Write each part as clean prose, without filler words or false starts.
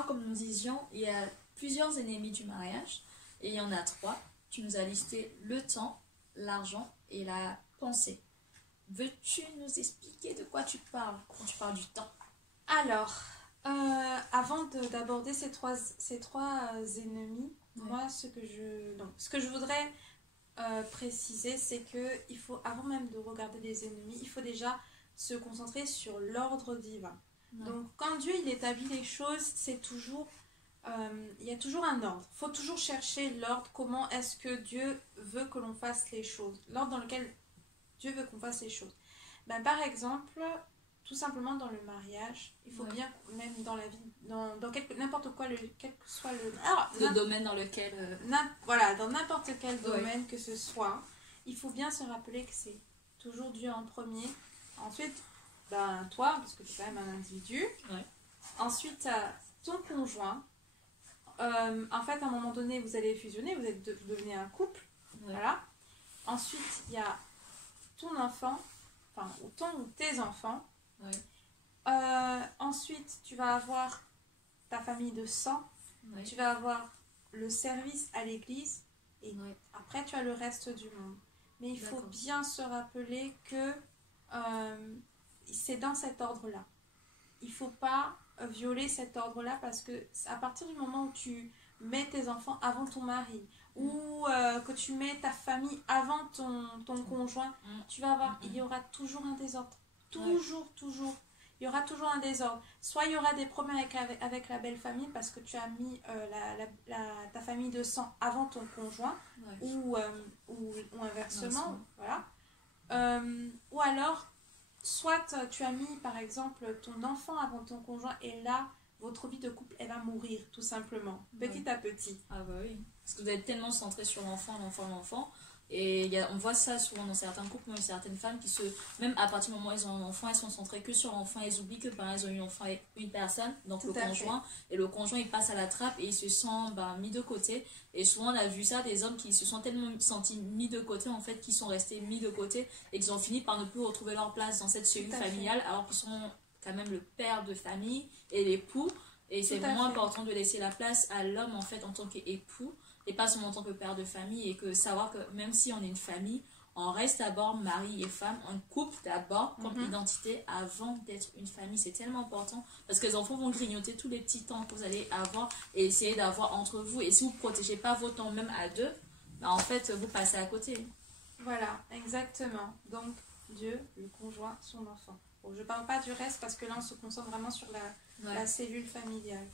d'abord, comme nous disions, il y a plusieurs ennemis du mariage, et il y en a trois. Tu nous as listé le temps, l'argent et la pensée. Veux-tu nous expliquer de quoi tu parles quand tu parles du temps? Alors, avant d'aborder ces trois ennemis, moi, ce que je voudrais préciser, c'est que il faut, avant même de regarder les ennemis, il faut déjà se concentrer sur l'ordre divin. Donc, quand Dieu il établit les choses, c'est toujours, il y a toujours un ordre. Il faut toujours chercher l'ordre. Comment est-ce que Dieu veut que l'on fasse les choses? L'ordre dans lequel Dieu veut qu'on fasse les choses. Ben, par exemple, tout simplement dans le mariage, il faut bien, même dans la vie, dans n'importe quoi, quel que soit le domaine dans lequel... Voilà, dans n'importe quel domaine que ce soit, il faut bien se rappeler que c'est toujours Dieu en premier. Ensuite, ben, toi, parce que tu es quand même un individu. Ensuite, ton conjoint. En fait, à un moment donné, vous allez fusionner, vous devenez un couple. Voilà. Ensuite, il y a ton enfant, enfin, ou tes enfants. Ensuite, tu vas avoir ta famille de sang. Tu vas avoir le service à l'église. Et après, tu as le reste du monde. Mais il faut bien se rappeler que c'est dans cet ordre-là. Il ne faut pas violer cet ordre-là parce que à partir du moment où tu mets tes enfants avant ton mari ou que tu mets ta famille avant ton conjoint, tu vas avoir, il y aura toujours un désordre. Toujours. Il y aura toujours un désordre. Soit il y aura des problèmes avec la belle famille parce que tu as mis ta famille de sang avant ton conjoint ou inversement. Voilà. Ou alors, soit tu as mis par exemple ton enfant avant ton conjoint et là, votre vie de couple, elle va mourir tout simplement, petit à petit. Ah bah oui, parce que vous êtes tellement centré sur l'enfant. Et on voit ça souvent dans certains couples, même certaines femmes qui même à partir du moment où elles ont un enfant, elles sont centrées que sur l'enfant. Elles oublient que elles ont eu un enfant avec une personne, donc le conjoint. Et le conjoint, il passe à la trappe et il se sent mis de côté. Et souvent, on a vu ça, des hommes qui se sont tellement sentis mis de côté, en fait, qui sont restés mis de côté et qui ont fini par ne plus retrouver leur place dans cette cellule familiale, alors qu'ils sont quand même le père de famille et l'époux. Et c'est vraiment important de laisser la place à l'homme, en fait, en tant qu'époux. Et pas seulement en tant que père de famille, et que savoir que même si on est une famille, on reste d'abord mari et femme, un couple d'abord comme identité avant d'être une famille. C'est tellement important parce que les enfants vont grignoter tous les petits temps que vous allez avoir et essayer d'avoir entre vous. Et si vous ne protégez pas vos temps même à deux, en fait vous passez à côté. Voilà, exactement. Donc Dieu, le conjoint, son enfant. Bon, je ne parle pas du reste parce que là on se concentre vraiment sur la cellule familiale.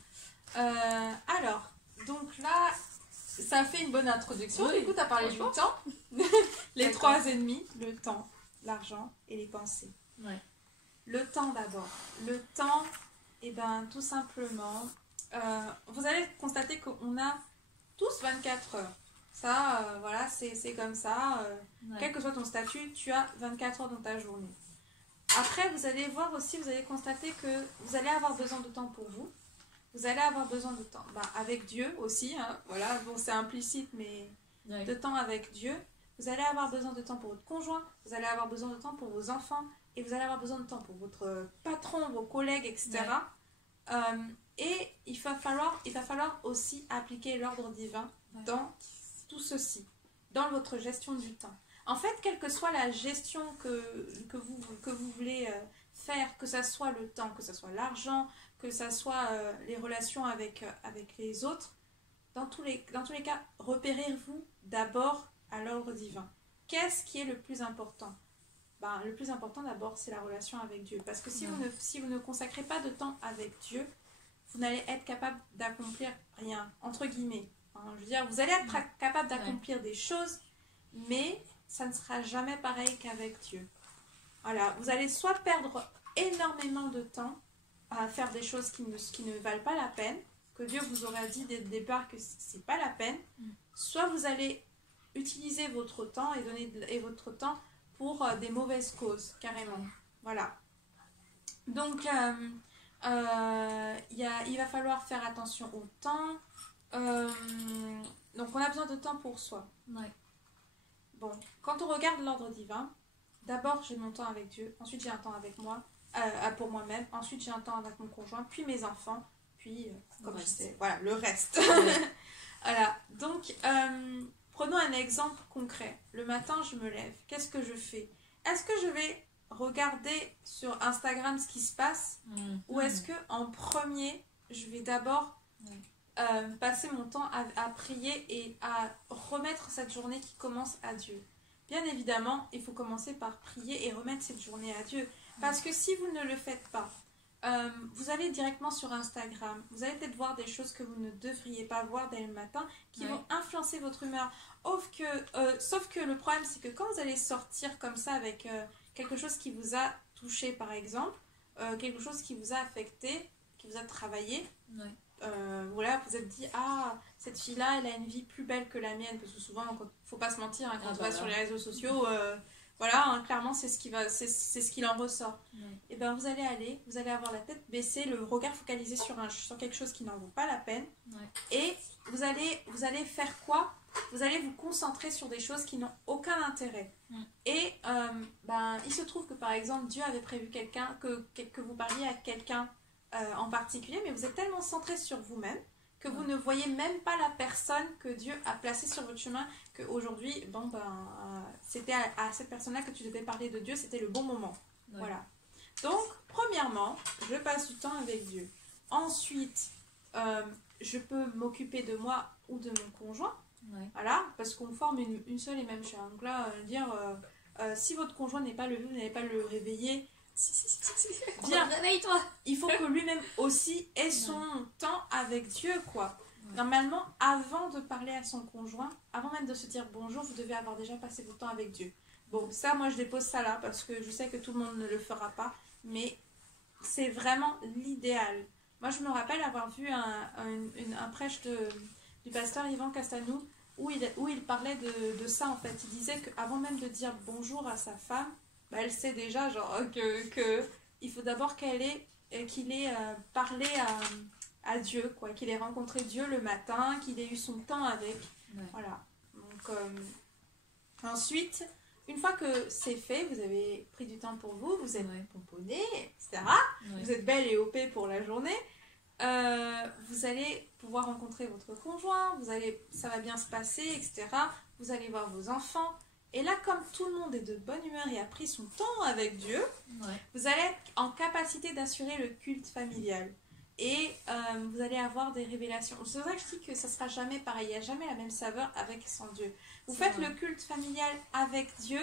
Alors, donc là, ça fait une bonne introduction. Du coup, tu as parlé du temps. Les trois ennemis, le temps, l'argent et les pensées. Le temps d'abord. Le temps, tout simplement, vous allez constater qu'on a tous 24 heures. Ça, voilà, c'est comme ça. Quel que soit ton statut, tu as 24 heures dans ta journée. Après, vous allez voir aussi, vous allez constater que vous allez avoir besoin de temps pour vous. Vous allez avoir besoin de temps avec Dieu aussi. Hein, voilà, bon, c'est implicite, mais de temps avec Dieu. Vous allez avoir besoin de temps pour votre conjoint. Vous allez avoir besoin de temps pour vos enfants. Et vous allez avoir besoin de temps pour votre patron, vos collègues, etc. Et il va falloir aussi appliquer l'ordre divin dans tout ceci, dans votre gestion du temps. En fait, quelle que soit la gestion que vous voulez faire, que ça soit le temps, que ça soit l'argent, que ça soit les relations avec les autres, dans tous les cas, repérez-vous d'abord à l'ordre divin. Qu'est-ce qui est le plus important? Le plus important d'abord, c'est la relation avec Dieu. Parce que si vous ne consacrez pas de temps avec Dieu, vous n'allez être capable d'accomplir rien, entre guillemets. Je veux dire, vous allez être capable d'accomplir des choses, mais ça ne sera jamais pareil qu'avec Dieu. Voilà, vous allez soit perdre énormément de temps à faire des choses qui ne valent pas la peine, que Dieu vous aura dit dès le départ que c'est pas la peine, soit vous allez utiliser votre temps et votre temps pour des mauvaises causes, carrément. Voilà. Donc, il va falloir faire attention au temps. Donc, on a besoin de temps pour soi. Bon, quand on regarde l'ordre divin, d'abord j'ai mon temps avec Dieu, ensuite j'ai un temps avec moi, pour moi-même, ensuite j'ai un temps avec mon conjoint, puis mes enfants, puis, comme Ouais. je sais, voilà, le reste. Voilà, donc, prenons un exemple concret. Le matin, je me lève. Qu'est-ce que je fais? Est-ce que je vais regarder sur Instagram ce qui se passe ou est-ce que en premier, je vais d'abord passer mon temps à prier et à remettre cette journée qui commence à Dieu? Bien évidemment, il faut commencer par prier et remettre cette journée à Dieu. Parce que si vous ne le faites pas, vous allez directement sur Instagram, vous allez peut-être voir des choses que vous ne devriez pas voir dès le matin qui vont influencer votre humeur. Sauf que le problème, c'est que quand vous allez sortir comme ça avec quelque chose qui vous a touché, par exemple, quelque chose qui vous a affecté, qui vous a travaillé, voilà, vous vous êtes dit, ah, cette fille-là, elle a une vie plus belle que la mienne, parce que souvent, faut pas se mentir, quand on va sur les réseaux sociaux, voilà, hein, clairement, c'est ce qu'il en ressort. Et ben vous allez avoir la tête baissée, le regard focalisé sur quelque chose qui n'en vaut pas la peine. Et vous allez faire quoi? Vous allez vous concentrer sur des choses qui n'ont aucun intérêt. Et il se trouve que par exemple, Dieu avait prévu que vous parliez à quelqu'un en particulier, mais vous êtes tellement centré sur vous-même que vous ne voyez même pas la personne que Dieu a placée sur votre chemin, qu'aujourd'hui, c'était à cette personne-là que tu devais parler de Dieu, c'était le bon moment. Voilà. Donc, premièrement, je passe du temps avec Dieu. Ensuite, je peux m'occuper de moi ou de mon conjoint. Voilà, parce qu'on forme une seule et même chair. Donc là, si votre conjoint n'est pas levé, vous n'allez pas le réveiller. Bien, réveille-toi. Il faut que lui-même aussi ait son temps avec Dieu, quoi. Normalement, avant de parler à son conjoint, avant même de se dire bonjour, vous devez avoir déjà passé votre temps avec Dieu. Bon, ça, moi, je dépose ça là, parce que je sais que tout le monde ne le fera pas, mais c'est vraiment l'idéal. Moi, je me rappelle avoir vu un prêche du pasteur Yvan Castanou, où il parlait de ça, en fait. Il disait qu'avant même de dire bonjour à sa femme, elle sait déjà que il faut d'abord qu'il ait parlé à Dieu, quoi, qu'il ait rencontré Dieu le matin, qu'il ait eu son temps avec. Voilà. Donc, ensuite, une fois que c'est fait, vous avez pris du temps pour vous, vous êtes pomponné, etc. Vous êtes belle et OP pour la journée. Vous allez pouvoir rencontrer votre conjoint, ça va bien se passer, etc. Vous allez voir vos enfants. Et là, comme tout le monde est de bonne humeur et a pris son temps avec Dieu, vous allez être en capacité d'assurer le culte familial. Et vous allez avoir des révélations. C'est pour ça que je dis que ça ne sera jamais pareil. Il n'y a jamais la même saveur avec et sans Dieu. Vous faites le culte familial avec Dieu,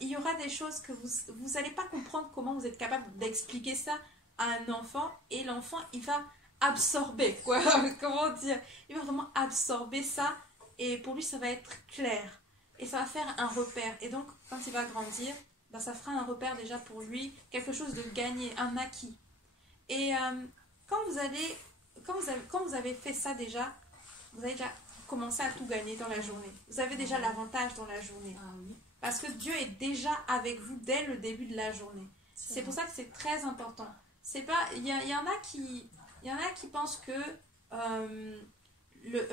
il y aura des choses que vous n'allez pas comprendre comment vous êtes capable d'expliquer ça à un enfant. Et l'enfant, il va absorber, quoi. Comment dire? Il va vraiment absorber ça. Et pour lui, ça va être clair. Et ça va faire un repère. Et donc, quand il va grandir, ça fera un repère déjà pour lui, quelque chose de gagné, un acquis. Et quand vous avez fait ça déjà, vous avez déjà commencé à tout gagner dans la journée. Vous avez déjà l'avantage dans la journée. Parce que Dieu est déjà avec vous dès le début de la journée. C'est pour ça que c'est très important. C'est pas, il y en a qui pensent que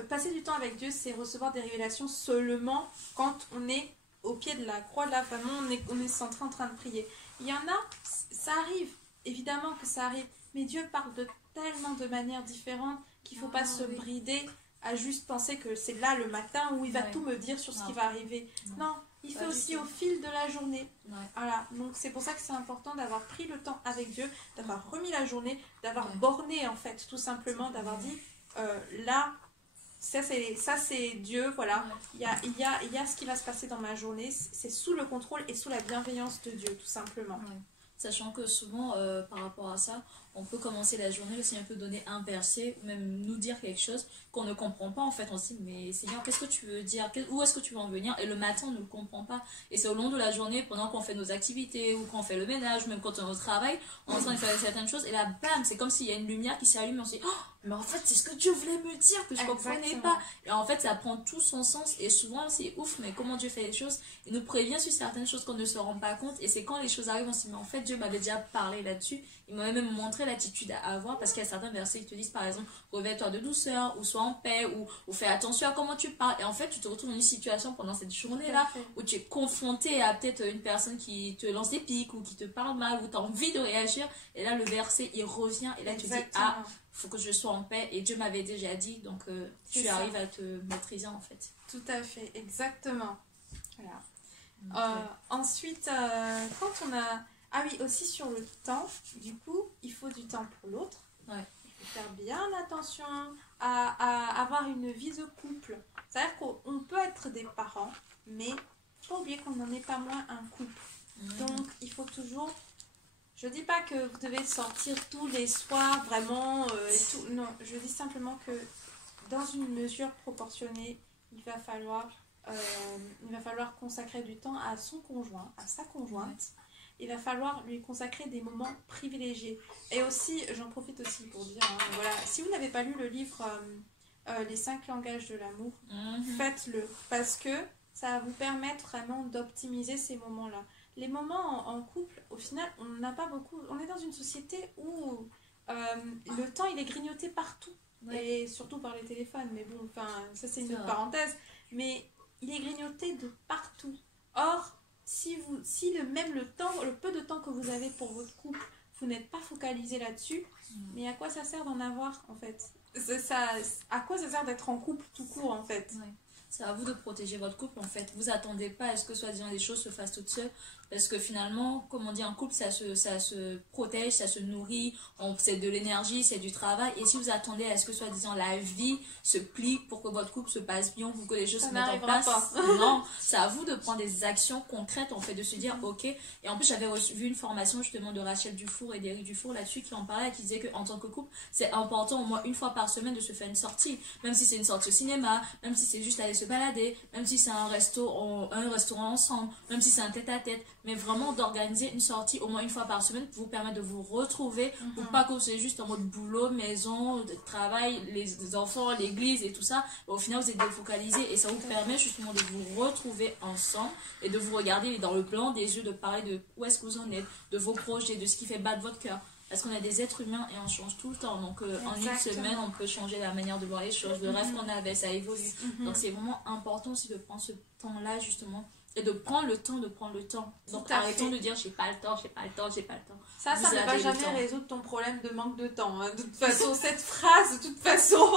passer du temps avec Dieu, c'est recevoir des révélations seulement quand on est au pied de la croix de la femme, on est centré en train de prier. Il y en a, ça arrive, évidemment que ça arrive, mais Dieu parle tellement de manières différentes qu'il ne faut pas se brider à juste penser que c'est là le matin où il va tout me dire sur ce qui va arriver. Non, il fait aussi au fil de la journée. Voilà, donc c'est pour ça que c'est important d'avoir pris le temps avec Dieu, d'avoir remis la journée, d'avoir borné en fait, tout simplement, d'avoir dit là, ça c'est Dieu, voilà, il y a ce qui va se passer dans ma journée, c'est sous le contrôle et sous la bienveillance de Dieu, tout simplement. Sachant que souvent, par rapport à ça, on peut commencer la journée, le Seigneur peut donner un verset, ou même nous dire quelque chose qu'on ne comprend pas en fait. On se dit, mais Seigneur, qu'est-ce que tu veux dire? Où est-ce que tu veux en venir? Et le matin, on ne le comprend pas. Et c'est au long de la journée, pendant qu'on fait nos activités, ou qu'on fait le ménage, ou même quand on est au travail, on est en train de faire certaines choses, et là, bam, c'est comme s'il y a une lumière qui s'allume, et on se dit, oh, mais en fait, c'est ce que Dieu voulait me dire, que je ne comprenais pas. Et en fait, ça prend tout son sens, et souvent, c'est ouf, mais comment Dieu fait les choses? Il nous prévient sur certaines choses qu'on ne se rend pas compte, et c'est quand les choses arrivent, on se dit, mais en fait, Dieu m'avait déjà parlé là-dessus, il m'avait même montré l'attitude à avoir, parce qu'il y a certains versets qui te disent par exemple revêt-toi de douceur, ou sois en paix, ou fais attention à comment tu parles. Et en fait, tu te retrouves dans une situation pendant cette journée-là où tu es confronté à peut-être une personne qui te lance des piques ou qui te parle mal, ou tu as envie de réagir. Et là, le verset, il revient, et là, tu te dis, ah, faut que je sois en paix. Et Dieu m'avait déjà dit, donc tu arrives à te maîtriser en fait. Tout à fait, exactement. Voilà. Ensuite, quand on a... Ah oui, aussi sur le temps, du coup, il faut du temps pour l'autre. Ouais. Il faut faire bien attention à avoir une vie de couple. C'est-à-dire qu'on peut être des parents, mais il ne faut pas oublier qu'on n'en est pas moins un couple. Donc, il faut toujours... Je ne dis pas que vous devez sortir tous les soirs, vraiment, et tout. Non, je dis simplement que dans une mesure proportionnée, il va falloir consacrer du temps à son conjoint, à sa conjointe. Il va falloir lui consacrer des moments privilégiés. Et aussi, j'en profite aussi pour dire, voilà, si vous n'avez pas lu le livre Les 5 langages de l'amour, faites-le. Parce que ça va vous permettre vraiment d'optimiser ces moments-là. Les moments en couple, au final, on n'a pas beaucoup... On est dans une société où le temps, il est grignoté partout. Et surtout par les téléphones. Mais bon, enfin, ça c'est une autre parenthèse. Mais il est grignoté de partout. Or, si le peu de temps que vous avez pour votre couple, vous n'êtes pas focalisé là-dessus, mais à quoi ça sert d'en avoir en fait? À quoi ça sert d'être en couple tout court en fait? C'est à vous de protéger votre couple en fait. Vous attendez pas à ce que soi-disant les choses se fassent toutes seules. Parce que finalement, comme on dit, un couple, ça se protège, ça se nourrit, c'est de l'énergie, c'est du travail. Et si vous attendez à ce que soi-disant la vie se plie pour que votre couple se passe bien, pour que les choses se mettent en place, non, c'est à vous de prendre des actions concrètes en fait, de se dire ok. Et en plus, j'avais vu une formation justement de Rachel Dufour et d'Éric Dufour là-dessus qui en parlait, qui disait qu'en tant que couple, c'est important au moins une fois par semaine de se faire une sortie. Même si c'est une sortie au cinéma, même si c'est juste aller se balader, même si c'est un restaurant ensemble, même si c'est un tête-à-tête. Mais vraiment d'organiser une sortie au moins une fois par semaine pour vous permettre de vous retrouver, pour pas que c'est juste en mode boulot, maison, travail, les enfants, l'église et tout ça. Au final, vous êtes défocalisé et ça vous permet justement de vous retrouver ensemble et de vous regarder dans le blanc des yeux, de parler de où est-ce que vous en êtes, de vos projets, de ce qui fait battre votre cœur. Parce qu'on est des êtres humains et on change tout le temps. Donc en une semaine, on peut changer la manière de voir les choses. Le rêve qu'on avait, ça évolue. Donc c'est vraiment important aussi de prendre ce temps-là justement. Et de prendre le temps. Donc arrêtons de dire j'ai pas le temps. Ça ne va jamais résoudre ton problème de manque de temps. De toute façon, cette phrase, de toute façon.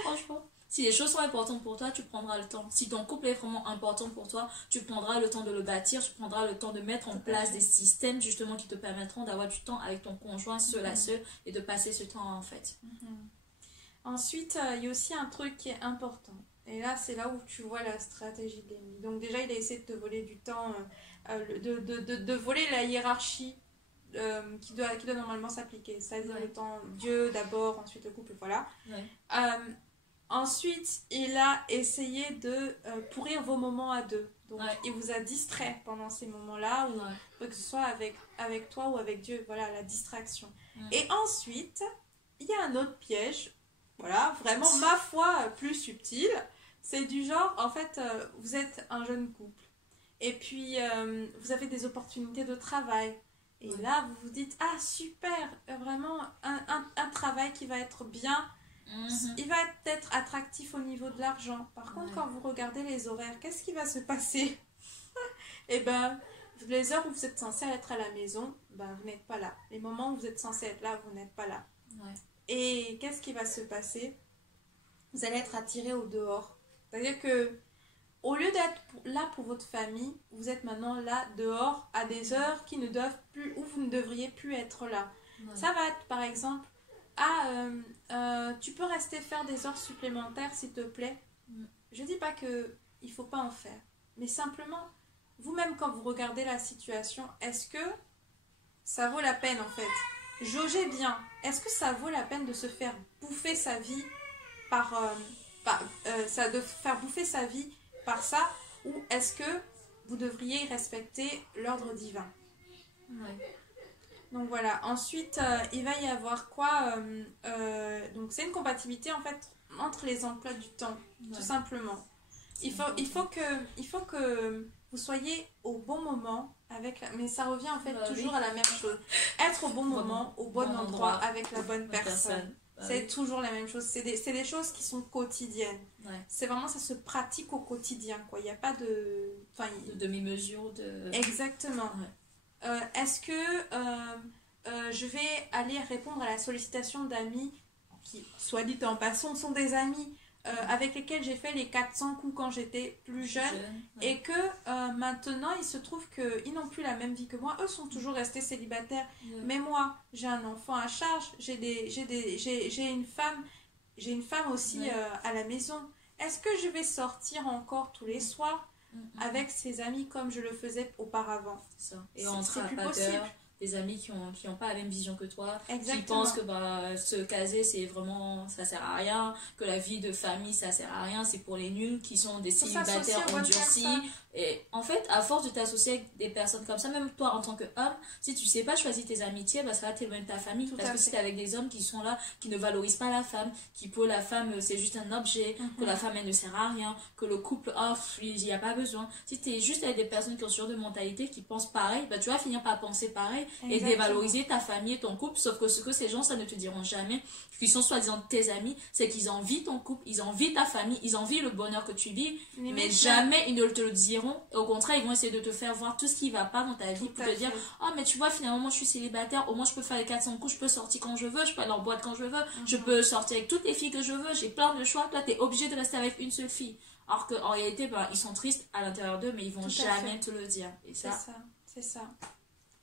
Franchement, si les choses sont importantes pour toi, tu prendras le temps. Si ton couple est vraiment important pour toi, tu prendras le temps de le bâtir, tu prendras le temps de mettre en place des systèmes justement qui te permettront d'avoir du temps avec ton conjoint seul à seul et de passer ce temps en fait. Ensuite, il y a aussi un truc qui est important. Et là, c'est là où tu vois la stratégie de l'ennemi. Donc déjà, il a essayé de te voler du temps, de voler la hiérarchie qui doit normalement s'appliquer. C'est-à-dire le temps Dieu d'abord, ensuite le couple, voilà. Ensuite, il a essayé de pourrir vos moments à deux. Donc, il vous a distrait pendant ces moments-là, ou que ce soit avec toi ou avec Dieu. Voilà, la distraction. Et ensuite, il y a un autre piège. Voilà, vraiment, ma foi, plus subtil. C'est du genre, en fait, vous êtes un jeune couple. Et puis, vous avez des opportunités de travail. Et là, vous vous dites, ah, super, vraiment, un travail qui va être bien. Il va être attractif au niveau de l'argent. Par contre, quand vous regardez les horaires, qu'est-ce qui va se passer? Eh ben, les heures où vous êtes censé être à la maison, ben, vous n'êtes pas là. Les moments où vous êtes censé être là, vous n'êtes pas là. Et qu'est-ce qui va se passer? Vous allez être attiré au dehors. C'est-à-dire que, au lieu d'être là pour votre famille, vous êtes maintenant là dehors à des heures qui ne doivent plus, où vous ne devriez plus être là. Ça va être par exemple, tu peux rester faire des heures supplémentaires s'il te plaît. Je dis pas que il faut pas en faire, mais simplement, vous-même quand vous regardez la situation, est-ce que ça vaut la peine en fait? Jaugez bien. Est-ce que ça vaut la peine de se faire bouffer sa vie de faire bouffer sa vie par ça, ou est-ce que vous devriez respecter l'ordre divin? Donc voilà. Ensuite, il va y avoir quoi? Donc c'est une compatibilité en fait entre les emplois du temps, tout simplement. Il faut que vous soyez au bon moment avec mais ça revient en fait toujours à la même chose. Être au bon moment, au bon endroit, avec la bonne personne. C'est toujours la même chose. C'est des choses qui sont quotidiennes. C'est vraiment, ça se pratique au quotidien, quoi. Il n'y a pas de... de demi-mesure. Exactement. Est-ce que je vais aller répondre à la sollicitation d'amis qui, soit dit en passant, sont des amis avec lesquels j'ai fait les 400 coups quand j'étais plus jeune, et que maintenant il se trouve qu'ils n'ont plus la même vie que moi, eux sont toujours restés célibataires, mais moi j'ai un enfant à charge, j'ai une femme aussi à la maison. Est-ce que je vais sortir encore tous les soirs avec ses amis comme je le faisais auparavant? Et on sera plus possible. Des amis qui ont pas la même vision que toi, Exactement. qui pensent que se caser c'est vraiment, ça sert à rien, que la vie de famille ça sert à rien, c'est pour les nuls, qui sont des célibataires endurcis. Et en fait, à force de t'associer avec des personnes comme ça, même toi en tant qu'homme, si tu sais pas choisir tes amitiés, ça va t'éloigner de ta famille. Parce que si t'es avec des hommes qui sont là, qui ne valorisent pas la femme, qui pour la femme c'est juste un objet, que la femme elle ne sert à rien, que le couple, il n'y a pas besoin. Si t'es juste avec des personnes qui ont ce genre de mentalité, qui pensent pareil, tu vas finir par penser pareil. Et dévaloriser ta famille et ton couple. Sauf que ce que ces gens, ça ne te diront jamais, qui sont soi-disant tes amis, c'est qu'ils envient ton couple, ils envient ta famille, ils envient le bonheur que tu vis, mais jamais ils ne te le diront. Au contraire, ils vont essayer de te faire voir tout ce qui va pas dans ta vie, pour te dire mais tu vois, finalement moi je suis célibataire, au moins je peux faire les 400 coups, je peux sortir quand je veux, je peux aller en boîte quand je veux, je peux sortir avec toutes les filles que je veux, j'ai plein de choix. Toi t'es obligé de rester avec une seule fille, alors qu'en réalité ils sont tristes à l'intérieur d'eux, mais ils vont jamais te le dire. Et c'est ça.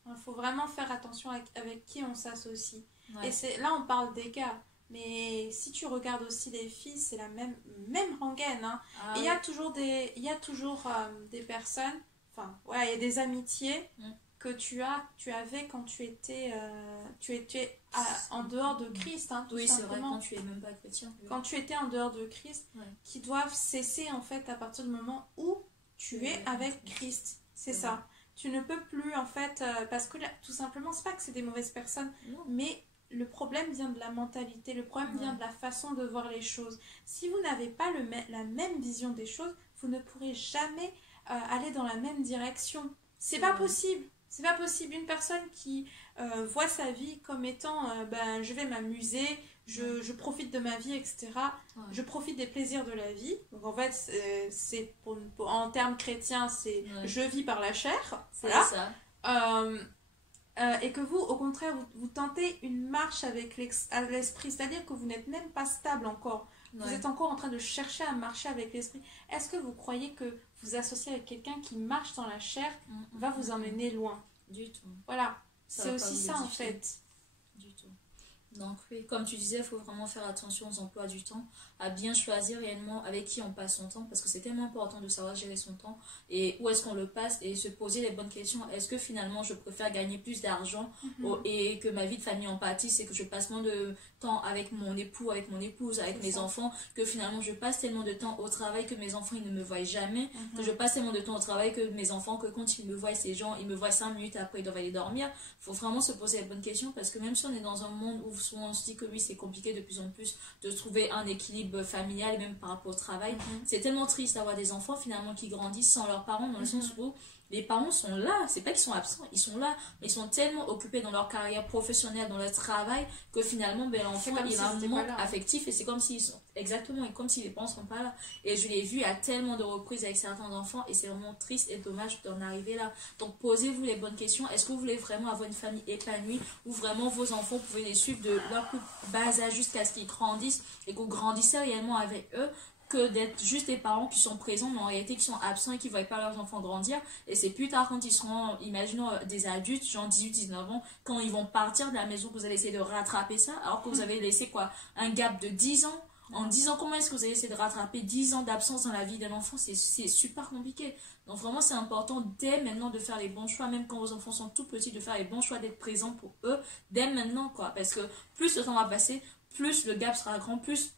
Il faut vraiment faire attention avec qui on s'associe. Et là, on parle des gars. Mais si tu regardes aussi les filles, c'est la même rengaine. Et il y a toujours des personnes, il y a des amitiés que tu avais quand tu étais en dehors de Christ. Tout oui, simplement. C'est vrai, quand tu es même pas chrétien. Quand tu étais en dehors de Christ, qui doivent cesser en fait à partir du moment où tu es avec Christ. C'est ça. Tu ne peux plus en fait, parce que là, tout simplement, c'est pas que c'est des mauvaises personnes, mais le problème vient de la mentalité, le problème vient de la façon de voir les choses. Si vous n'avez pas la même vision des choses, vous ne pourrez jamais aller dans la même direction. C'est pas possible. C'est pas possible. Une personne qui voit sa vie comme étant je vais m'amuser, je profite de ma vie, etc. Je profite des plaisirs de la vie. Donc en fait, c'est en termes chrétiens, c'est je vis par la chair. Voilà. Ça. Et que vous, au contraire, vous tentez une marche avec l'esprit, c'est-à-dire que vous n'êtes même pas stable encore. Vous êtes encore en train de chercher à marcher avec l'esprit. Est-ce que vous croyez que vous associer avec quelqu'un qui marche dans la chair va vous emmener loin? Du tout. Voilà, c'est aussi ça en fait. Du tout. Donc oui, comme tu disais, il faut vraiment faire attention aux emplois du temps, à bien choisir réellement avec qui on passe son temps, parce que c'est tellement important de savoir gérer son temps et où est-ce qu'on le passe, et se poser les bonnes questions. Est-ce que finalement je préfère gagner plus d'argent et que ma vie de famille en pâtisse, et que je passe moins de temps avec mon époux, avec mon épouse, avec mes enfants, que finalement je passe tellement de temps au travail que mes enfants ils ne me voient jamais, que je passe tellement de temps au travail que mes enfants, que quand ils me voient, ces gens ils me voient 5 minutes après ils doivent aller dormir. Il faut vraiment se poser les bonnes questions, parce que même si on est dans un monde où souvent on se dit que oui c'est compliqué de plus en plus de trouver un équilibre familial, même par rapport au travail, c'est tellement triste d'avoir des enfants finalement qui grandissent sans leurs parents, dans le sens où les parents sont là, c'est pas qu'ils sont absents, ils sont là, mais ils sont tellement occupés dans leur carrière professionnelle, dans leur travail, que finalement l'enfant il a un manque affectif, et c'est comme s'ils sont exactement, et comme si les parents sont pas là. Et je l'ai vu à tellement de reprises avec certains enfants, et c'est vraiment triste et dommage d'en arriver là. Donc posez-vous les bonnes questions. Est-ce que vous voulez vraiment avoir une famille épanouie, où vraiment vos enfants, vous pouvez les suivre de leur plus bas âge jusqu'à ce qu'ils grandissent, et que vous grandissez réellement avec eux, que d'être juste des parents qui sont présents mais en réalité qui sont absents et qui ne voient pas leurs enfants grandir. Et c'est plus tard, quand ils seront, imaginons des adultes, genre 18-19 ans, quand ils vont partir de la maison, que vous allez essayer de rattraper ça, alors que vous avez laissé un gap de 10 ans. En 10 ans, comment est-ce que vous allez essayer de rattraper 10 ans d'absence dans la vie d'un enfant? C'est super compliqué. Donc vraiment, c'est important dès maintenant de faire les bons choix, même quand vos enfants sont tout petits, de faire les bons choix, d'être présent pour eux dès maintenant, quoi. Parce que plus le temps va passer, plus le gap sera grand, plus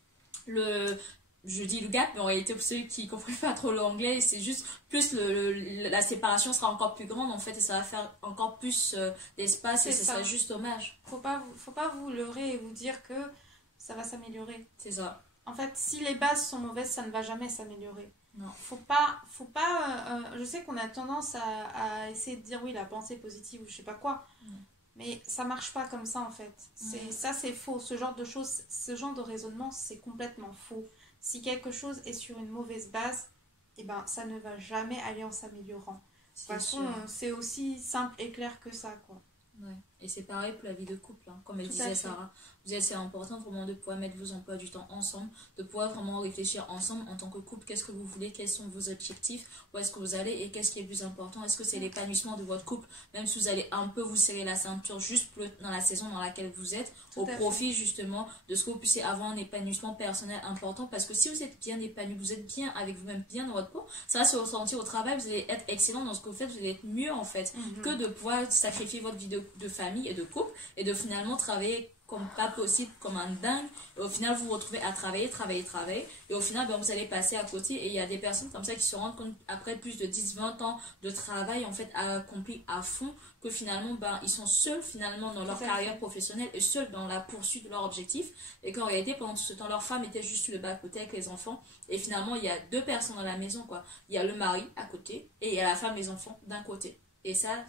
je dis le gap, mais en réalité, pour ceux qui ne comprennent pas trop l'anglais, c'est juste plus la séparation sera encore plus grande en fait, et ça va faire encore plus d'espace, et ce sera juste dommage. Faut pas vous leurrer et vous dire que ça va s'améliorer. C'est ça. En fait, si les bases sont mauvaises, ça ne va jamais s'améliorer. Non. Faut pas je sais qu'on a tendance à essayer de dire oui, la pensée positive ou je sais pas quoi. Mais ça marche pas comme ça en fait. Ça c'est faux. Ce genre de choses, ce genre de raisonnement, c'est complètement faux. Si quelque chose est sur une mauvaise base, eh ben ça ne va jamais aller en s'améliorant. De toute façon, c'est aussi simple et clair que ça, quoi. Ouais. Et c'est pareil pour la vie de couple, hein. Comme elle Tout disait Sarah, c'est important vraiment de pouvoir mettre vos emplois du temps ensemble, de pouvoir vraiment réfléchir ensemble en tant que couple, qu'est-ce que vous voulez, quels sont vos objectifs, où est-ce que vous allez et qu'est-ce qui est le plus important, est-ce que c'est l'épanouissement de votre couple, même si vous allez un peu vous serrer la ceinture juste dans la saison dans laquelle vous êtes, au profit justement de ce que vous puissiez avoir un épanouissement personnel important, parce que si vous êtes bien épanoui, vous êtes bien avec vous-même, bien dans votre peau, ça va se ressentir au travail, vous allez être excellent dans ce que vous faites, vous allez être mieux en fait, que de pouvoir sacrifier votre vie de famille et de couple et de finalement travailler comme pas possible, comme un dingue, et au final vous vous retrouvez à travailler, et au final ben, vous allez passer à côté, et il y a des personnes comme ça qui se rendent compte après plus de 10-20 ans de travail en fait accompli à fond, que finalement ben, ils sont seuls finalement dans leur carrière professionnelle et seuls dans la poursuite de leur objectif, et qu'en réalité pendant tout ce temps leur femme était juste sur le bas-côté avec les enfants, et finalement il y a deux personnes dans la maison quoi, il y a le mari à côté et il y a la femme et les enfants d'un côté. Et ça,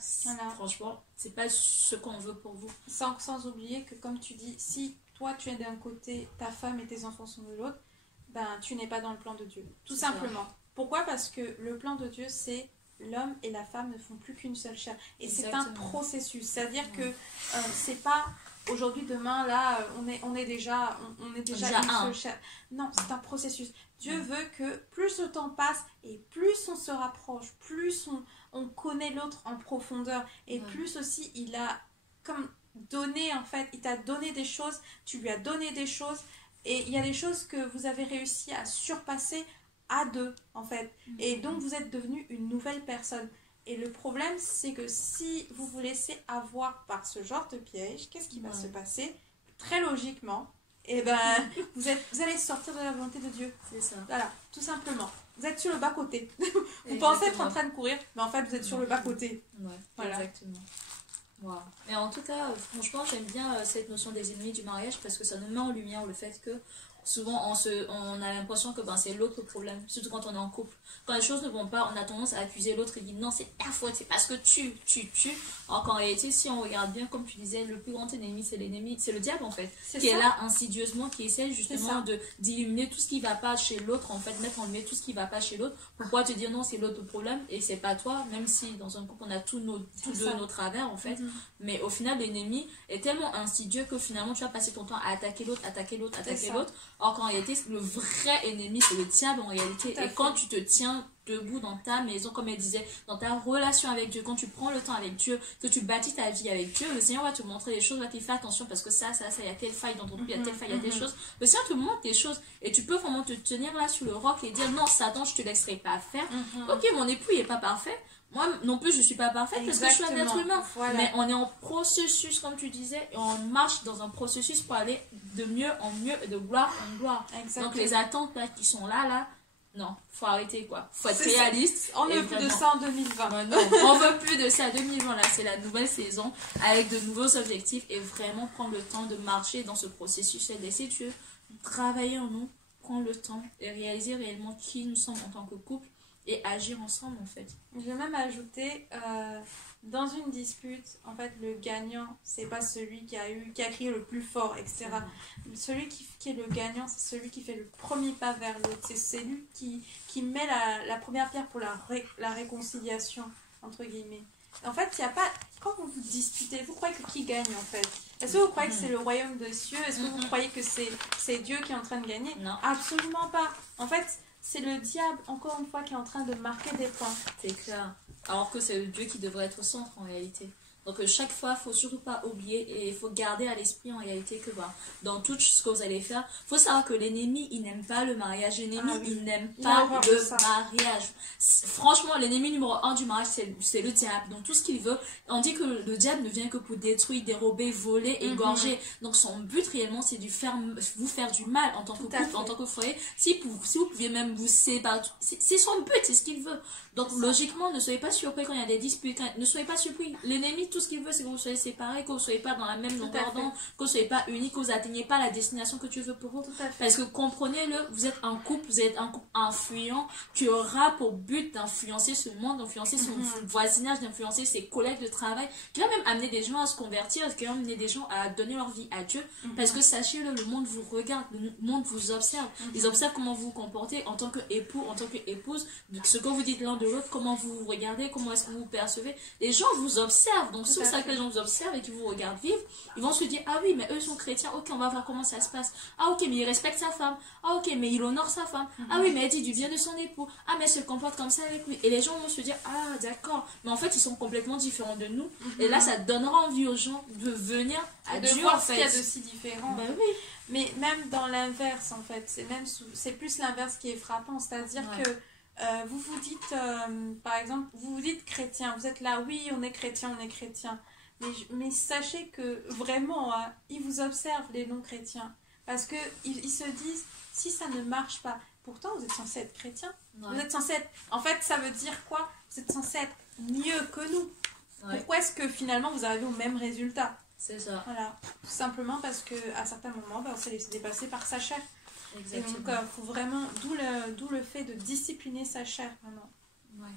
franchement, c'est pas ce qu'on veut pour vous. Sans oublier que, comme tu dis, si toi tu es d'un côté, ta femme et tes enfants sont de l'autre, ben tu n'es pas dans le plan de Dieu. Tout simplement. Pourquoi? Parce que le plan de Dieu, c'est l'homme et la femme ne font plus qu'une seule chair. Et c'est un processus. C'est-à-dire que c'est pas aujourd'hui, demain, là, on est déjà une seule chair. Non, c'est un processus. Dieu veut que plus le temps passe et plus on se rapproche, plus on connaît l'autre en profondeur, et plus aussi il a comme donné en fait, il t'a donné des choses, tu lui as donné des choses, et il y a des choses que vous avez réussi à surpasser à deux en fait, et donc vous êtes devenu une nouvelle personne. Et le problème c'est que si vous vous laissez avoir par ce genre de piège, qu'est-ce qui va se passer? Très logiquement, et ben vous allez sortir de la volonté de Dieu. C'est ça. Voilà, tout simplement. Vous êtes sur le bas-côté. Vous pensez être en train de courir, mais en fait, vous êtes sur le bas-côté. Ouais, voilà. Exactement. Wow. Mais en tout cas, franchement, j'aime bien cette notion des ennemis du mariage, parce que ça nous met en lumière le fait que souvent on a l'impression que ben, c'est l'autre problème, surtout quand on est en couple. Quand les choses ne vont pas, on a tendance à accuser l'autre et dire non, c'est ta faute, c'est parce que tu. Alors qu'en réalité, si on regarde bien, comme tu disais, le plus grand ennemi, c'est le diable en fait, qui est là insidieusement, qui essaie justement d'illuminer tout ce qui va pas chez l'autre, en fait, mettre en lumière tout ce qui va pas chez l'autre. Pourquoi te dire non, c'est l'autre problème et c'est pas toi, même si dans un couple on a tous nos travers en fait. Mais au final, l'ennemi est tellement insidieux que finalement tu vas passer ton temps à attaquer l'autre. Or qu'en réalité, le vrai ennemi, c'est le diable en réalité. Et quand tu te tiens debout dans ta maison, comme elle disait, dans ta relation avec Dieu, quand tu prends le temps avec Dieu, que tu bâtis ta vie avec Dieu, le Seigneur va te montrer les choses, va te faire attention parce que ça, il y a telle faille dans ton couple, il y a telle faille, il y a telle chose. Le Seigneur te montre des choses et tu peux vraiment te tenir là sur le roc et dire non, Satan, je te laisserai pas faire. Ok, mon époux, il est pas parfait. Moi non plus, je suis pas parfaite parce que je suis un être humain. Voilà. Mais on est en processus, comme tu disais, et on marche dans un processus pour aller de mieux en mieux et de gloire en gloire. Exactement. Donc les attentes là, qui sont là, non, faut arrêter quoi. Faut être réaliste. On ne veut plus de ça en 2020. Non, on veut plus de ça en 2020. Là, c'est la nouvelle saison avec de nouveaux objectifs et vraiment prendre le temps de marcher dans ce processus et laisser Dieu travailler en nous, prendre le temps et réaliser réellement qui nous sommes en tant que couple. Et agir ensemble en fait. Je vais même ajouter, dans une dispute, en fait le gagnant, c'est pas celui qui a crié le plus fort, etc. Celui qui est le gagnant, c'est celui qui fait le premier pas vers l'autre. C'est celui qui met la première pierre pour la réconciliation, entre guillemets. En fait, il n'y a pas... Quand vous vous disputez, vous croyez que qui gagne en fait? Est-ce que vous croyez que c'est le royaume des cieux? Est-ce que vous croyez que c'est Dieu qui est en train de gagner? Non. Absolument pas. En fait, c'est le diable, encore une fois, qui est en train de marquer des points. C'est clair. Alors que c'est le Dieu qui devrait être au centre en réalité. Donc chaque fois, il ne faut surtout pas oublier et il faut garder à l'esprit en réalité que dans tout ce que vous allez faire, il faut savoir que l'ennemi, il n'aime pas le mariage. L'ennemi, il n'aime pas le mariage. Franchement, l'ennemi numéro 1 du mariage, c'est le diable. Donc tout ce qu'il veut, on dit que le diable ne vient que pour détruire, dérober, voler, égorger. Donc son but réellement, c'est de vous faire du mal en tant que couple, en tant que foyer. Si vous pouviez même vous séparer, c'est son but, c'est ce qu'il veut. Donc logiquement, ne soyez pas surpris quand il y a des disputes, ne soyez pas surpris. L'ennemi tout ce qu'il veut, c'est que vous soyez séparés, que vous ne soyez pas dans la même longueur d'onde, que vous ne soyez pas unis, que vous n'atteigniez pas la destination que tu veux pour vous. Parce que comprenez-le, vous êtes un couple influent qui aura pour but d'influencer ce monde, d'influencer son voisinage, d'influencer ses collègues de travail, qui va même amener des gens à se convertir, qui va amener des gens à donner leur vie à Dieu. Parce que sachez-le, le monde vous regarde, le monde vous observe. Ils observent comment vous vous comportez en tant qu'époux, en tant qu'épouse, ce que vous dites l'un de l'autre, comment vous vous regardez, comment est-ce que vous vous percevez. Les gens vous observent. Donc si vous savez que les gens vous observent et qu'ils vous regardent vivre, ils vont se dire, ah oui, mais eux sont chrétiens, ok, on va voir comment ça se passe. Ah ok, mais il respecte sa femme. Ah ok, mais il honore sa femme. Ah oui, mais elle dit du bien de son époux. Ah mais elle se comporte comme ça avec lui. Et les gens vont se dire, ah d'accord, mais en fait ils sont complètement différents de nous. Et là ça donnera envie aux gens de venir à Dieu, de voir en fait. Ce qu'il y a de si différent. Ben oui. Mais même dans l'inverse, en fait, c'est plus l'inverse qui est frappant, c'est-à-dire que vous vous dites, par exemple, vous vous dites chrétien, vous êtes là, oui, on est chrétien, mais sachez que vraiment, ils vous observent, les non-chrétiens, parce qu'ils ils se disent, si ça ne marche pas, pourtant vous êtes censé être chrétien, vous êtes censé être, en fait, ça veut dire quoi? Vous êtes censé être mieux que nous. Pourquoi est-ce que finalement vous arrivez au même résultat? C'est ça. Voilà, tout simplement parce qu'à certains moments, on s'est laissé dépasser par sa chair. Exactement. Et donc, faut vraiment, d'où le fait de discipliner sa chair, vraiment. Ouais.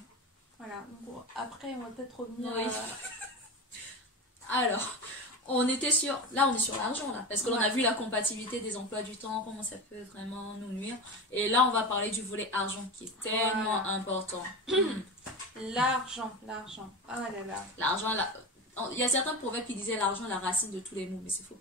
Voilà, donc après, on va peut-être revenir Alors, là on est sur l'argent, là, parce que l'on a vu la compatibilité des emplois du temps, comment ça peut vraiment nous nuire. Et là, on va parler du volet argent, qui est tellement important. L'argent. Ah là là. L'argent, il y a certains proverbes qui disaient l'argent est la racine de tous les maux, mais c'est faux.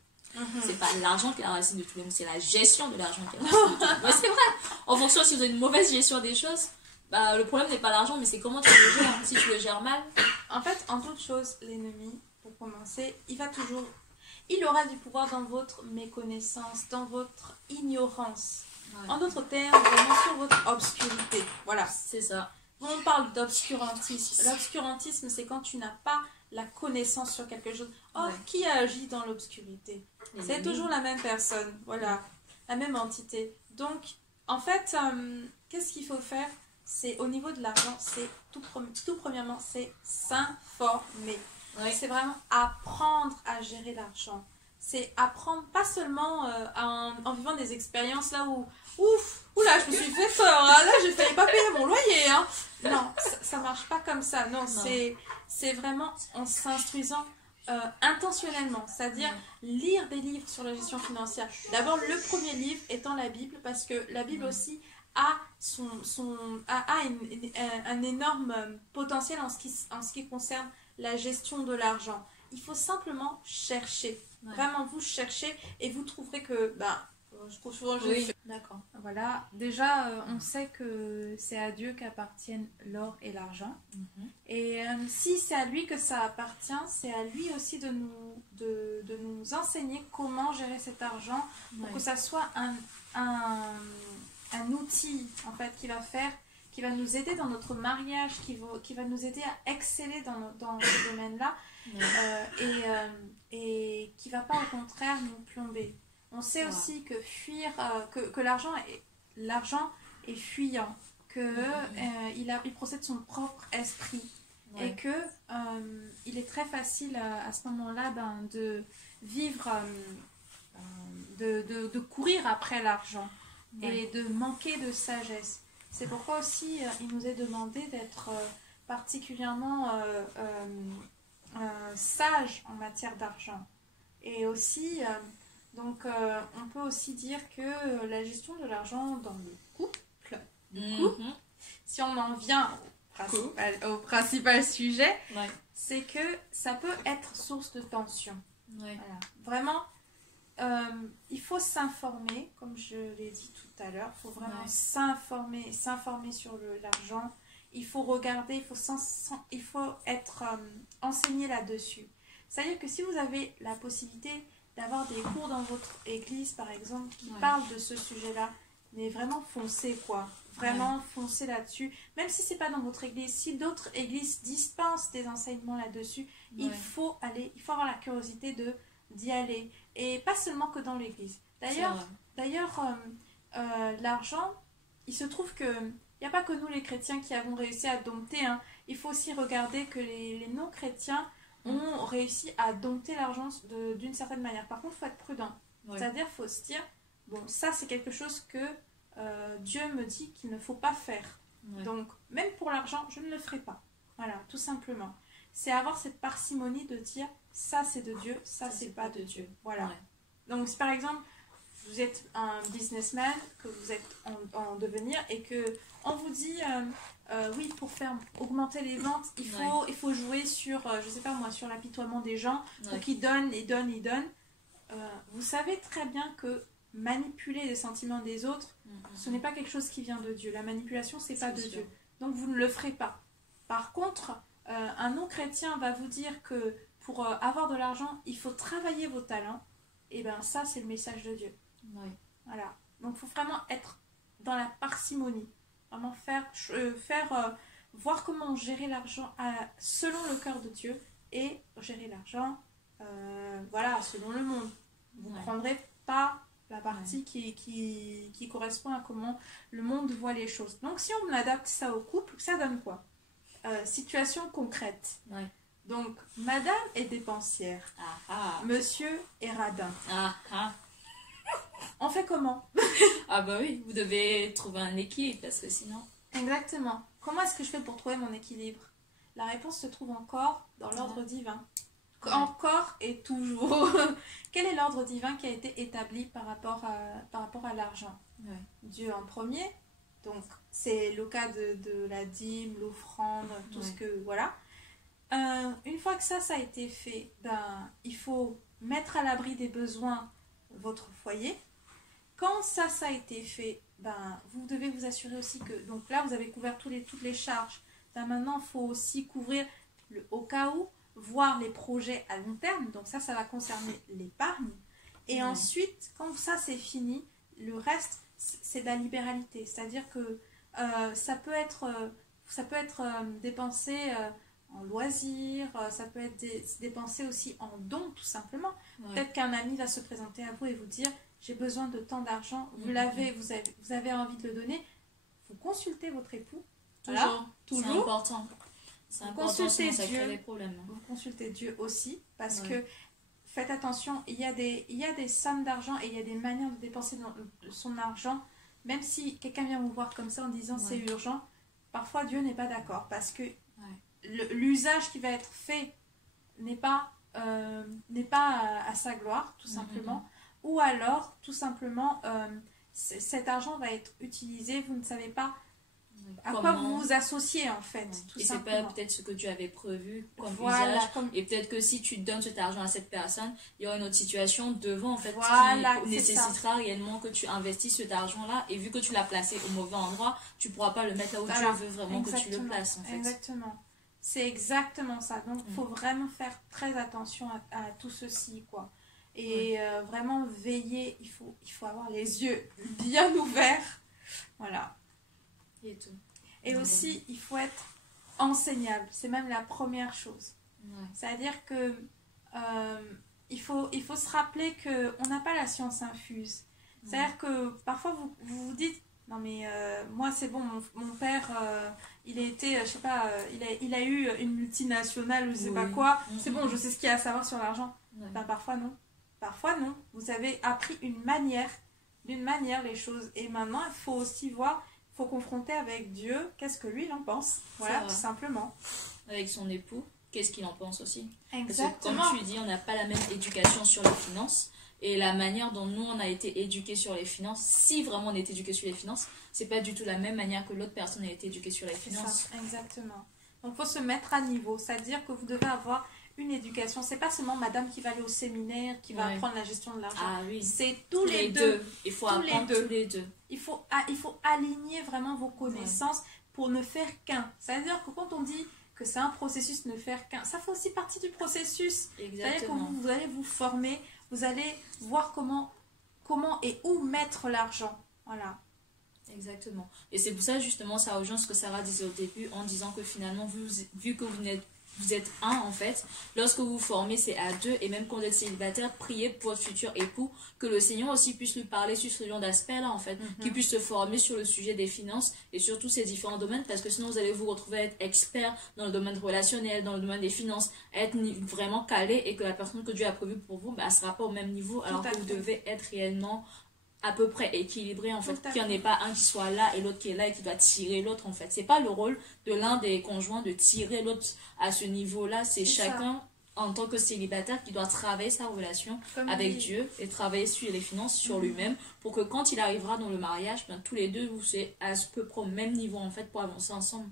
C'est pas l'argent qui est la racine de tous les maux, c'est la gestion de l'argent qui est la racine de tous les maux. Mais c'est vrai, en fonction si vous avez une mauvaise gestion des choses, le problème n'est pas l'argent, mais c'est comment tu le gères. Si tu le gères mal. En fait, en toute chose, l'ennemi, pour commencer, il aura du pouvoir dans votre méconnaissance, dans votre ignorance. En d'autres termes, vraiment sur votre obscurité. Voilà. C'est ça. On parle d'obscurantisme. L'obscurantisme, c'est quand tu n'as pas la connaissance sur quelque chose. Or, qui agit dans l'obscurité? C'est toujours la même personne, voilà, la même entité. Donc, en fait, qu'est-ce qu'il faut faire? C'est au niveau de l'argent, c'est tout premièrement, c'est s'informer. C'est vraiment apprendre à gérer l'argent. C'est apprendre pas seulement en vivant des expériences là où oula, je me suis fait peur, hein, là j'ai failli pas payer mon loyer, hein. Non, ça marche pas comme ça. Non. C'est vraiment en s'instruisant intentionnellement, c'est-à-dire lire des livres sur la gestion financière. D'abord, le premier livre étant la Bible, parce que la Bible aussi a un énorme potentiel en ce qui concerne la gestion de l'argent. Il faut simplement chercher. Vraiment, vous cherchez et vous trouverez que... je trouve souvent D'accord. Voilà, déjà on sait que c'est à Dieu qu'appartiennent l'or et l'argent. Et si c'est à lui que ça appartient, c'est à lui aussi de nous enseigner comment gérer cet argent pour que ça soit un outil en fait qui va nous aider dans notre mariage, qui va nous aider à exceller dans ce domaine-là et qui ne va pas au contraire nous plomber. On sait aussi que fuir, que l'argent est fuyant, qu'il procède de son propre esprit et que il est très facile à ce moment-là de vivre, de courir après l'argent et de manquer de sagesse. C'est pourquoi aussi il nous est demandé d'être particulièrement sage en matière d'argent. Et aussi... Donc, on peut aussi dire que la gestion de l'argent dans le couple, si on en vient au principal sujet, c'est que ça peut être source de tension. Voilà. Vraiment, il faut s'informer, comme je l'ai dit tout à l'heure, il faut vraiment s'informer sur l'argent. Il faut regarder, il faut être enseigné là-dessus. C'est-à-dire que si vous avez la possibilité d'avoir des cours dans votre église, par exemple, qui parlent de ce sujet-là, mais vraiment foncez, quoi. Vraiment foncez là-dessus. Même si c'est pas dans votre église, si d'autres églises dispensent des enseignements là-dessus, il faut avoir la curiosité d'y aller. Et pas seulement que dans l'église. D'ailleurs, l'argent, il se trouve que il n'y a pas que nous les chrétiens qui avons réussi à dompter. Il faut aussi regarder que les non-chrétiens ont réussi à dompter l'argent d'une certaine manière. Par contre, il faut être prudent. C'est-à-dire, il faut se dire, bon, ça c'est quelque chose que Dieu me dit qu'il ne faut pas faire. Donc, même pour l'argent, je ne le ferai pas. Voilà, tout simplement. C'est avoir cette parcimonie de dire, ça c'est de Dieu, ça c'est pas de Dieu. Voilà. Donc, si par exemple, vous êtes un businessman, que vous êtes en devenir et que on vous dit, oui, pour faire augmenter les ventes, il faut jouer sur, je sais pas moi, sur l'apitoiement des gens, pour qu'ils donnent et donnent et donnent. Vous savez très bien que manipuler les sentiments des autres, ce n'est pas quelque chose qui vient de Dieu. La manipulation, c'est pas de Dieu. Donc, vous ne le ferez pas. Par contre, un non-chrétien va vous dire que pour avoir de l'argent, il faut travailler vos talents. Et bien, ça, c'est le message de Dieu. Voilà. Donc, il faut vraiment être dans la parcimonie. Vraiment voir comment gérer l'argent selon le cœur de Dieu et gérer l'argent voilà, selon le monde. Vous ne prendrez pas la partie qui correspond à comment le monde voit les choses. Donc, si on adapte ça au couple, ça donne quoi? Situation concrète. Donc, madame est dépensière. Monsieur est radin. On fait comment? Ah bah oui, vous devez trouver un équilibre parce que sinon... Exactement. Comment est-ce que je fais pour trouver mon équilibre? La réponse se trouve encore dans l'ordre divin. Encore et toujours. Quel est l'ordre divin qui a été établi par rapport à l'argent? Dieu en premier. Donc, c'est le cas de la dîme, l'offrande, tout ce que... Voilà. Une fois que ça a été fait, il faut mettre à l'abri des besoins votre foyer. Quand ça a été fait, vous devez vous assurer aussi que... Donc là, vous avez couvert toutes les charges. Maintenant, il faut aussi couvrir au cas où, voir les projets à long terme. Donc ça va concerner l'épargne. Et ensuite, quand ça c'est fini, le reste, c'est de la libéralité. C'est-à-dire que ça peut être dépensé en loisirs, ça peut être dépensé aussi en dons, tout simplement. Peut-être qu'un ami va se présenter à vous et vous dire « J'ai besoin de tant d'argent, vous avez envie de le donner ». Vous consultez votre époux. Toujours. C'est important. C'est important, sinon ça crée des problèmes. Vous consultez Dieu aussi, parce que faites attention, il y a des sommes d'argent et il y a des manières de dépenser son argent. Même si quelqu'un vient vous voir comme ça en disant c'est urgent, parfois Dieu n'est pas d'accord, parce que l'usage qui va être fait n'est pas à sa gloire, tout simplement. Ou alors, tout simplement, cet argent va être utilisé, vous ne savez pas à quoi vous vous associez en fait. Tout et c'est simplement. pas peut-être ce que tu avais prévu comme usage. Et peut-être que si tu donnes cet argent à cette personne, il y aura une autre situation devant en fait qui nécessitera réellement que tu investisses cet argent-là. Et vu que tu l'as placé au mauvais endroit, tu pourras pas le mettre là où Dieu veut vraiment que tu le places en fait. Exactement. C'est exactement ça. Donc il faut vraiment faire très attention à tout ceci quoi. Et vraiment veiller. Il faut avoir les yeux bien ouverts. Voilà. Et aussi, il faut être enseignable. C'est même la première chose. C'est-à-dire que il faut se rappeler qu'on n'a pas la science infuse. C'est-à-dire que parfois, vous vous dites « Non mais moi, c'est bon, mon père, il a été, je sais pas, il a eu une multinationale ou je sais pas quoi. C'est bon, je sais ce qu'il y a à savoir sur l'argent. » Parfois, non. Parfois, non. Vous avez appris d'une manière les choses. Et maintenant, il faut aussi voir... Il faut confronter avec Dieu, qu'est-ce que lui il en pense, voilà, tout simplement. Avec son époux, qu'est-ce qu'il en pense aussi. Exactement. Parce que comme tu dis, on n'a pas la même éducation sur les finances, et la manière dont nous on a été éduqués sur les finances, si vraiment on est éduqué sur les finances, c'est pas du tout la même manière que l'autre personne a été éduquée sur les finances. Ça, exactement. Donc il faut se mettre à niveau, c'est-à-dire que vous devez avoir une éducation. C'est pas seulement madame qui va aller au séminaire, qui va apprendre la gestion de l'argent. C'est tous les deux. Il faut apprendre tous les deux. Il faut aligner vraiment vos connaissances pour ne faire qu'un. C'est-à-dire que quand on dit que c'est un processus, ne faire qu'un, ça fait aussi partie du processus. C'est-à-dire que vous allez vous former, vous allez voir comment et où mettre l'argent. Voilà. Exactement. Et c'est pour ça justement ça rejoint ce que Sarah disait au début en disant que finalement vu que vous n'êtes vous êtes un en fait. Lorsque vous vous formez, c'est à deux. Et même quand vous êtes célibataire, priez pour votre futur époux, que le Seigneur aussi puisse lui parler sur ce genre d'aspect-là en fait, qu'il puisse se former sur le sujet des finances et sur tous ces différents domaines, parce que sinon vous allez vous retrouver à être expert dans le domaine relationnel, dans le domaine des finances, à être vraiment calé, et que la personne que Dieu a prévue pour vous, bah, elle ne sera pas au même niveau, alors que vous devez être réellement à peu près équilibré en fait, qu'il n'y en ait pas un qui soit là et l'autre qui est là et qui doit tirer l'autre en fait. C'est pas le rôle de l'un des conjoints de tirer l'autre à ce niveau-là, c'est chacun en tant que célibataire qui doit travailler sa relation avec Dieu et travailler sur les finances, sur lui-même, pour que quand il arrivera dans le mariage, ben, tous les deux vous soyez à peu près au même niveau en fait pour avancer ensemble.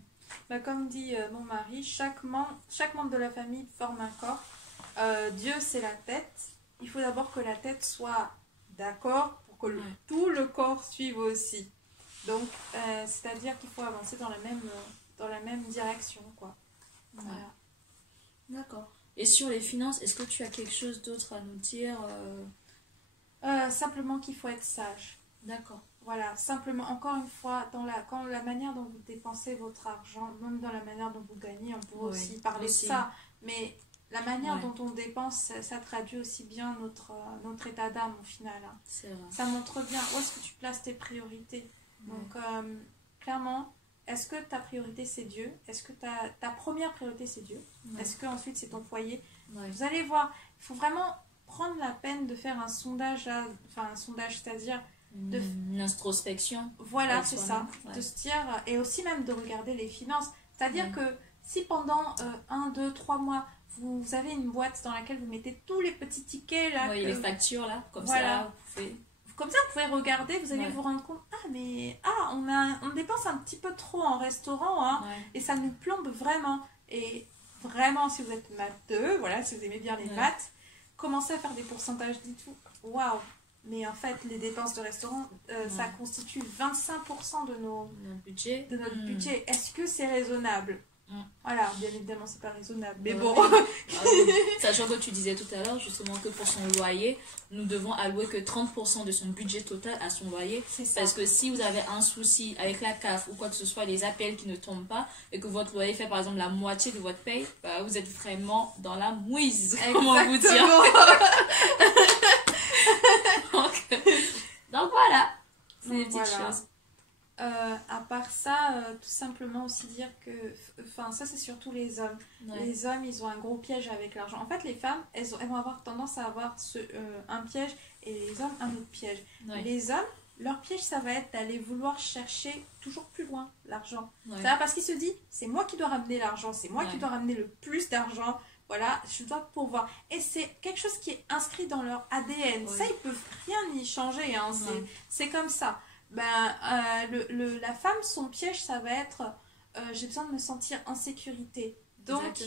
Bah, comme dit mon mari, chaque membre de la famille forme un corps. Dieu c'est la tête. Il faut d'abord que la tête soit d'accord pour que tout le corps suive aussi. Donc c'est-à-dire qu'il faut avancer dans la même direction quoi. Voilà. D'accord. Et sur les finances, est-ce que tu as quelque chose d'autre à nous dire Simplement qu'il faut être sage. D'accord. Voilà, simplement, encore une fois, quand la manière dont vous dépensez votre argent, même dans la manière dont vous gagnez, on pourrait aussi parler de ça, mais la manière dont on dépense, ça traduit aussi bien notre état d'âme au final. Hein. C'est vrai. Ça montre bien où est-ce que tu places tes priorités. Donc, clairement, est-ce que ta priorité c'est Dieu? Est-ce que ta première priorité c'est Dieu? Est-ce que ensuite c'est ton foyer? Vous allez voir, il faut vraiment prendre la peine de faire un sondage, c'est-à-dire une introspection. Voilà, c'est ça. De se dire, et aussi même de regarder les finances. C'est-à-dire que si pendant 1, 2, 3 mois, vous avez une boîte dans laquelle vous mettez tous les petits tickets là. Oui, les factures là, comme ça, vous pouvez. Comme ça, vous pouvez regarder, vous allez vous rendre compte, on dépense un petit peu trop en restaurant, hein, et ça nous plombe vraiment. Et vraiment, si vous êtes matheux, voilà, si vous aimez bien les maths, commencez à faire des pourcentages, dites-vous, waouh! Mais en fait, les dépenses de restaurant, ça constitue 25% de notre budget. Est-ce que c'est raisonnable? Voilà, bien évidemment, c'est pas raisonnable. Mais bon. Sachant que tu disais tout à l'heure, justement, que pour son loyer, nous devons allouer que 30% de son budget total à son loyer. Parce que si vous avez un souci avec la CAF ou quoi que ce soit, les appels qui ne tombent pas, et que votre loyer fait par exemple la moitié de votre paye, bah, vous êtes vraiment dans la mouise. Comment vous dire? Donc voilà, c'est des petites choses. À part ça, tout simplement aussi dire que, enfin ça c'est surtout les hommes. Les hommes, ils ont un gros piège avec l'argent. En fait, les femmes, elles vont avoir tendance à avoir un piège, et les hommes un autre piège. Les hommes, leur piège, ça va être d'aller vouloir chercher toujours plus loin l'argent. C'est parce qu'ils se disent, c'est moi qui dois ramener l'argent, c'est moi qui dois ramener le plus d'argent. Voilà, je dois pouvoir. Et c'est quelque chose qui est inscrit dans leur ADN. Ça, ils peuvent rien y changer. Hein. C'est comme ça. La femme, son piège, ça va être j'ai besoin de me sentir en sécurité. Donc,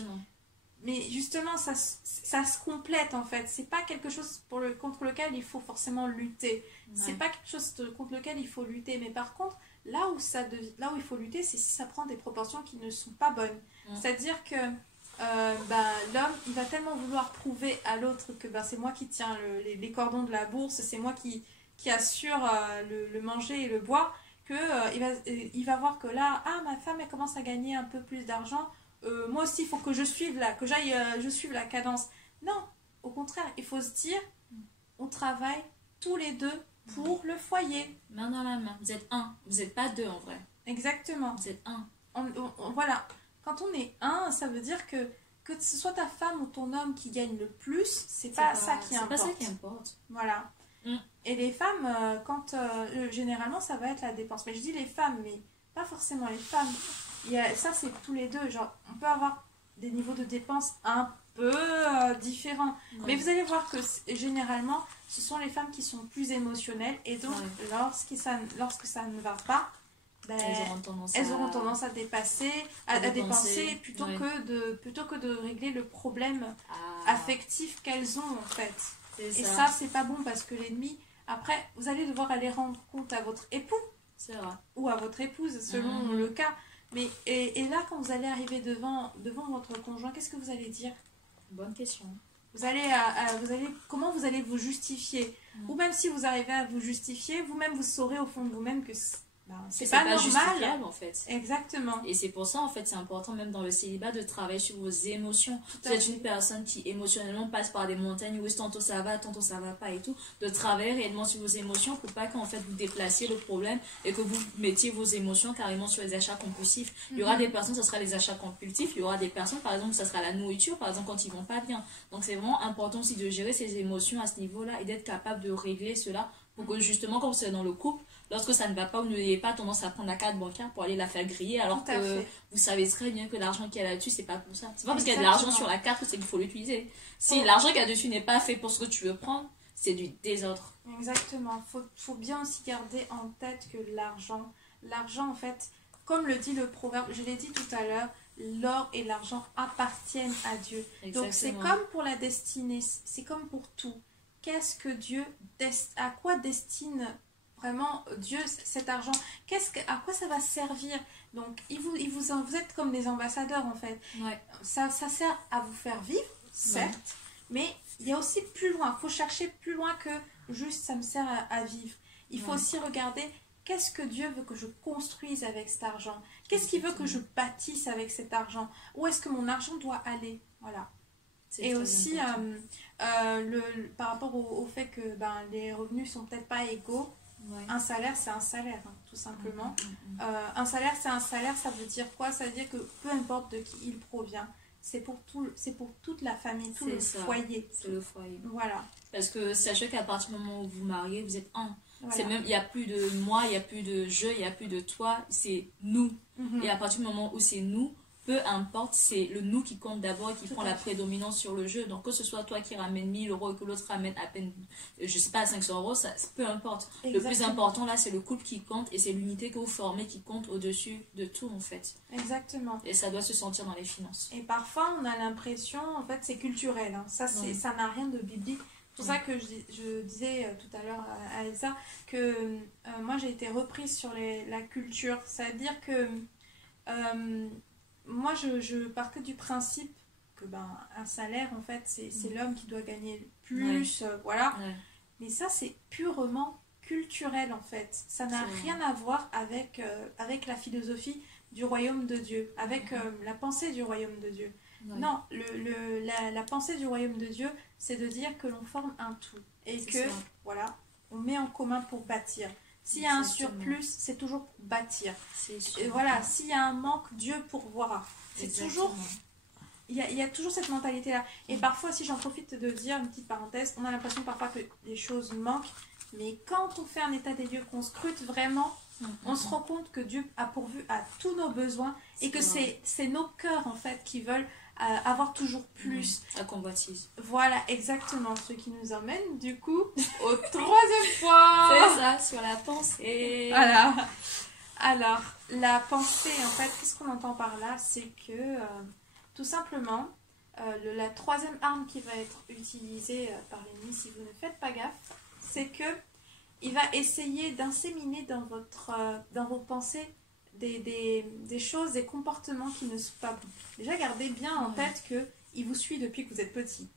mais justement, ça se complète en fait. C'est pas quelque chose contre lequel il faut forcément lutter. C'est pas quelque chose contre lequel il faut lutter. Mais par contre, là où il faut lutter, c'est si ça prend des proportions qui ne sont pas bonnes. C'est-à-dire que l'homme, il va tellement vouloir prouver à l'autre que c'est moi qui tiens les cordons de la bourse, c'est moi qui assure le manger et le boire, que il va voir que là, ma femme elle commence à gagner un peu plus d'argent, moi aussi il faut que je suive je suive la cadence. Non, au contraire, il faut se dire, on travaille tous les deux pour le foyer. Main dans la main, vous êtes un, vous n'êtes pas deux en vrai. Exactement. Vous êtes un. Voilà. Quand on est un, ça veut dire que ce soit ta femme ou ton homme qui gagne le plus, c'est pas ça qui importe. C'est pas ça qui importe. Voilà. Et les femmes, généralement, ça va être la dépense. Mais je dis les femmes, mais pas forcément les femmes. Ça, c'est tous les deux. Genre, on peut avoir des niveaux de dépenses un peu différents. Mais vous allez voir que généralement, ce sont les femmes qui sont plus émotionnelles. Et donc, lorsque ça ne va pas, elles auront tendance à dépenser plutôt que de régler le problème affectif qu'elles ont en fait. Et ça, c'est pas bon parce que l'ennemi, après, vous allez devoir aller rendre compte à votre époux ou à votre épouse selon le cas. Mais et là, quand vous allez arriver devant votre conjoint, qu'est-ce que vous allez dire? Bonne question. Comment vous allez vous justifier? Ou même si vous arrivez à vous justifier, vous-même vous saurez au fond de vous-même que c'est pas normal. Justifiable, en fait. Exactement. Et c'est pour ça, en fait, c'est important, même dans le célibat, de travailler sur vos émotions. Vous êtes une personne qui, émotionnellement, passe par des montagnes où tantôt ça va pas et tout. De travailler réellement sur vos émotions pour pas qu'en fait, vous déplaciez le problème et que vous mettiez vos émotions carrément sur les achats compulsifs. Il y aura des personnes, ça sera les achats compulsifs. Il y aura des personnes, par exemple, ça sera la nourriture, par exemple, quand ils vont pas bien. Donc, c'est vraiment important aussi de gérer ses émotions à ce niveau-là et d'être capable de régler cela pour que, justement, quand vous êtes dans le couple, lorsque ça ne va pas, vous n'ayez pas tendance à prendre la carte bancaire pour aller la faire griller, alors que vous savez très bien que l'argent qu'il y a là-dessus, c'est pas pour ça. C'est pas parce qu'il y a de l'argent sur la carte que c'est qu'il faut l'utiliser. Si l'argent qu'il y a dessus n'est pas fait pour ce que tu veux prendre, c'est du désordre. Exactement. Faut bien aussi garder en tête que l'argent, en fait, comme le dit le proverbe, je l'ai dit tout à l'heure, l'or et l'argent appartiennent à Dieu. Exactement. Donc c'est comme pour la destinée, c'est comme pour tout. Qu'est-ce que Dieu, à quoi destine vraiment Dieu cet argent? À quoi ça va servir? Donc vous êtes comme des ambassadeurs en fait. Ouais. Ça sert à vous faire vivre, certes, mais il y a aussi plus loin. Il faut chercher plus loin que juste ça me sert à vivre. Il faut aussi regarder qu'est-ce que Dieu veut que je construise avec cet argent. Qu'est-ce qu'il veut que je bâtisse avec cet argent? Où est-ce que mon argent doit aller? Voilà. Et aussi par rapport au fait que les revenus sont peut-être pas égaux. Ouais. Un salaire, c'est un salaire, hein, tout simplement. Un salaire, c'est un salaire, ça veut dire quoi? Ça veut dire que peu importe de qui il provient, c'est pour toute la famille, tout le foyer. C'est le foyer. Voilà. Parce que sachez qu'à partir du moment où vous vous mariez, vous êtes un. Voilà. Il n'y a plus de moi, il n'y a plus de je, il n'y a plus de toi, c'est nous. Et à partir du moment où c'est nous, peu importe, c'est le nous qui compte d'abord et qui prend la prédominance sur le jeu. Donc que ce soit toi qui ramène 1000 euros et que l'autre ramène à peine, je sais pas, 500 euros, ça, peu importe. Exactement. Le plus important là, c'est le couple qui compte et c'est l'unité que vous formez qui compte au-dessus de tout en fait. Exactement. Et ça doit se sentir dans les finances. Et parfois on a l'impression, en fait c'est culturel, hein. Ça n'a rien de biblique. C'est pour ça que je disais tout à l'heure à Elsa que moi j'ai été reprise sur la culture. C'est-à-dire que moi je partais du principe que un salaire en fait c'est l'homme qui doit gagner plus, voilà. Ouais. Mais ça c'est purement culturel en fait. Ça n'a rien à voir avec la philosophie du royaume de Dieu, avec la pensée du royaume de Dieu. Ouais. Non, la pensée du royaume de Dieu, c'est de dire que l'on forme un tout et que voilà, on met en commun pour bâtir. S'il y a un surplus, c'est toujours pour bâtir. Et voilà, s'il y a un manque, Dieu pourvoira. C'est toujours. Il y a toujours cette mentalité-là. Et parfois, si j'en profite de dire une petite parenthèse, on a l'impression parfois que les choses manquent, mais quand on fait un état des lieux, qu'on scrute vraiment, on se rend compte que Dieu a pourvu à tous nos besoins et que c'est nos cœurs en fait qui veulent avoir toujours plus. La convoitise. Voilà, exactement. Ce qui nous emmène du coup au troisième point. C'est ça, sur la pensée. Voilà. Alors, la pensée, en fait, qu'est-ce qu'on entend par là? C'est que, tout simplement, la troisième arme qui va être utilisée par l'ennemi, si vous ne faites pas gaffe, c'est que il va essayer d'inséminer dans vos pensées des choses, des comportements qui ne sont pas bons. Déjà, gardez bien en tête qu'il vous suit depuis que vous êtes petit.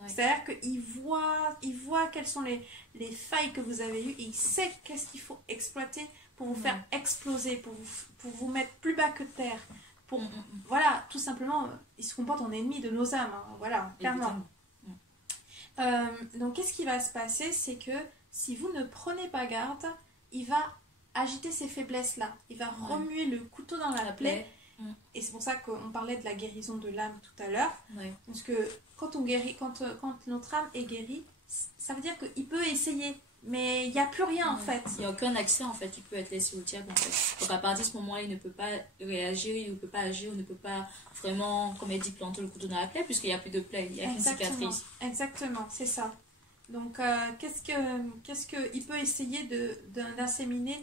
Ouais. C'est-à-dire qu'il voit quelles sont les failles que vous avez eues et il sait qu'est-ce qu'il faut exploiter pour vous faire exploser, pour vous mettre plus bas que terre. Voilà, tout simplement, il se comporte en ennemi de nos âmes. Hein, voilà, clairement. Donc, qu'est-ce qui va se passer? C'est que si vous ne prenez pas garde, il va agiter ces faiblesses-là. Il va remuer le couteau dans la plaie. Et c'est pour ça qu'on parlait de la guérison de l'âme tout à l'heure. Parce que quand on guérit, quand notre âme est guérie, ça veut dire qu'il peut essayer. Mais il n'y a plus rien en fait. Il n'y a aucun accès en fait qui peut être laissé au diable en fait. Donc à partir de ce moment-là, il ne peut pas réagir, il ne peut pas agir, il ne peut pas vraiment, comme elle dit, planter le couteau dans la plaie puisqu'il n'y a plus de plaie, il n'y a qu'une cicatrice. Exactement, c'est ça. Donc qu'est-ce qu'il peut essayer d'inséminer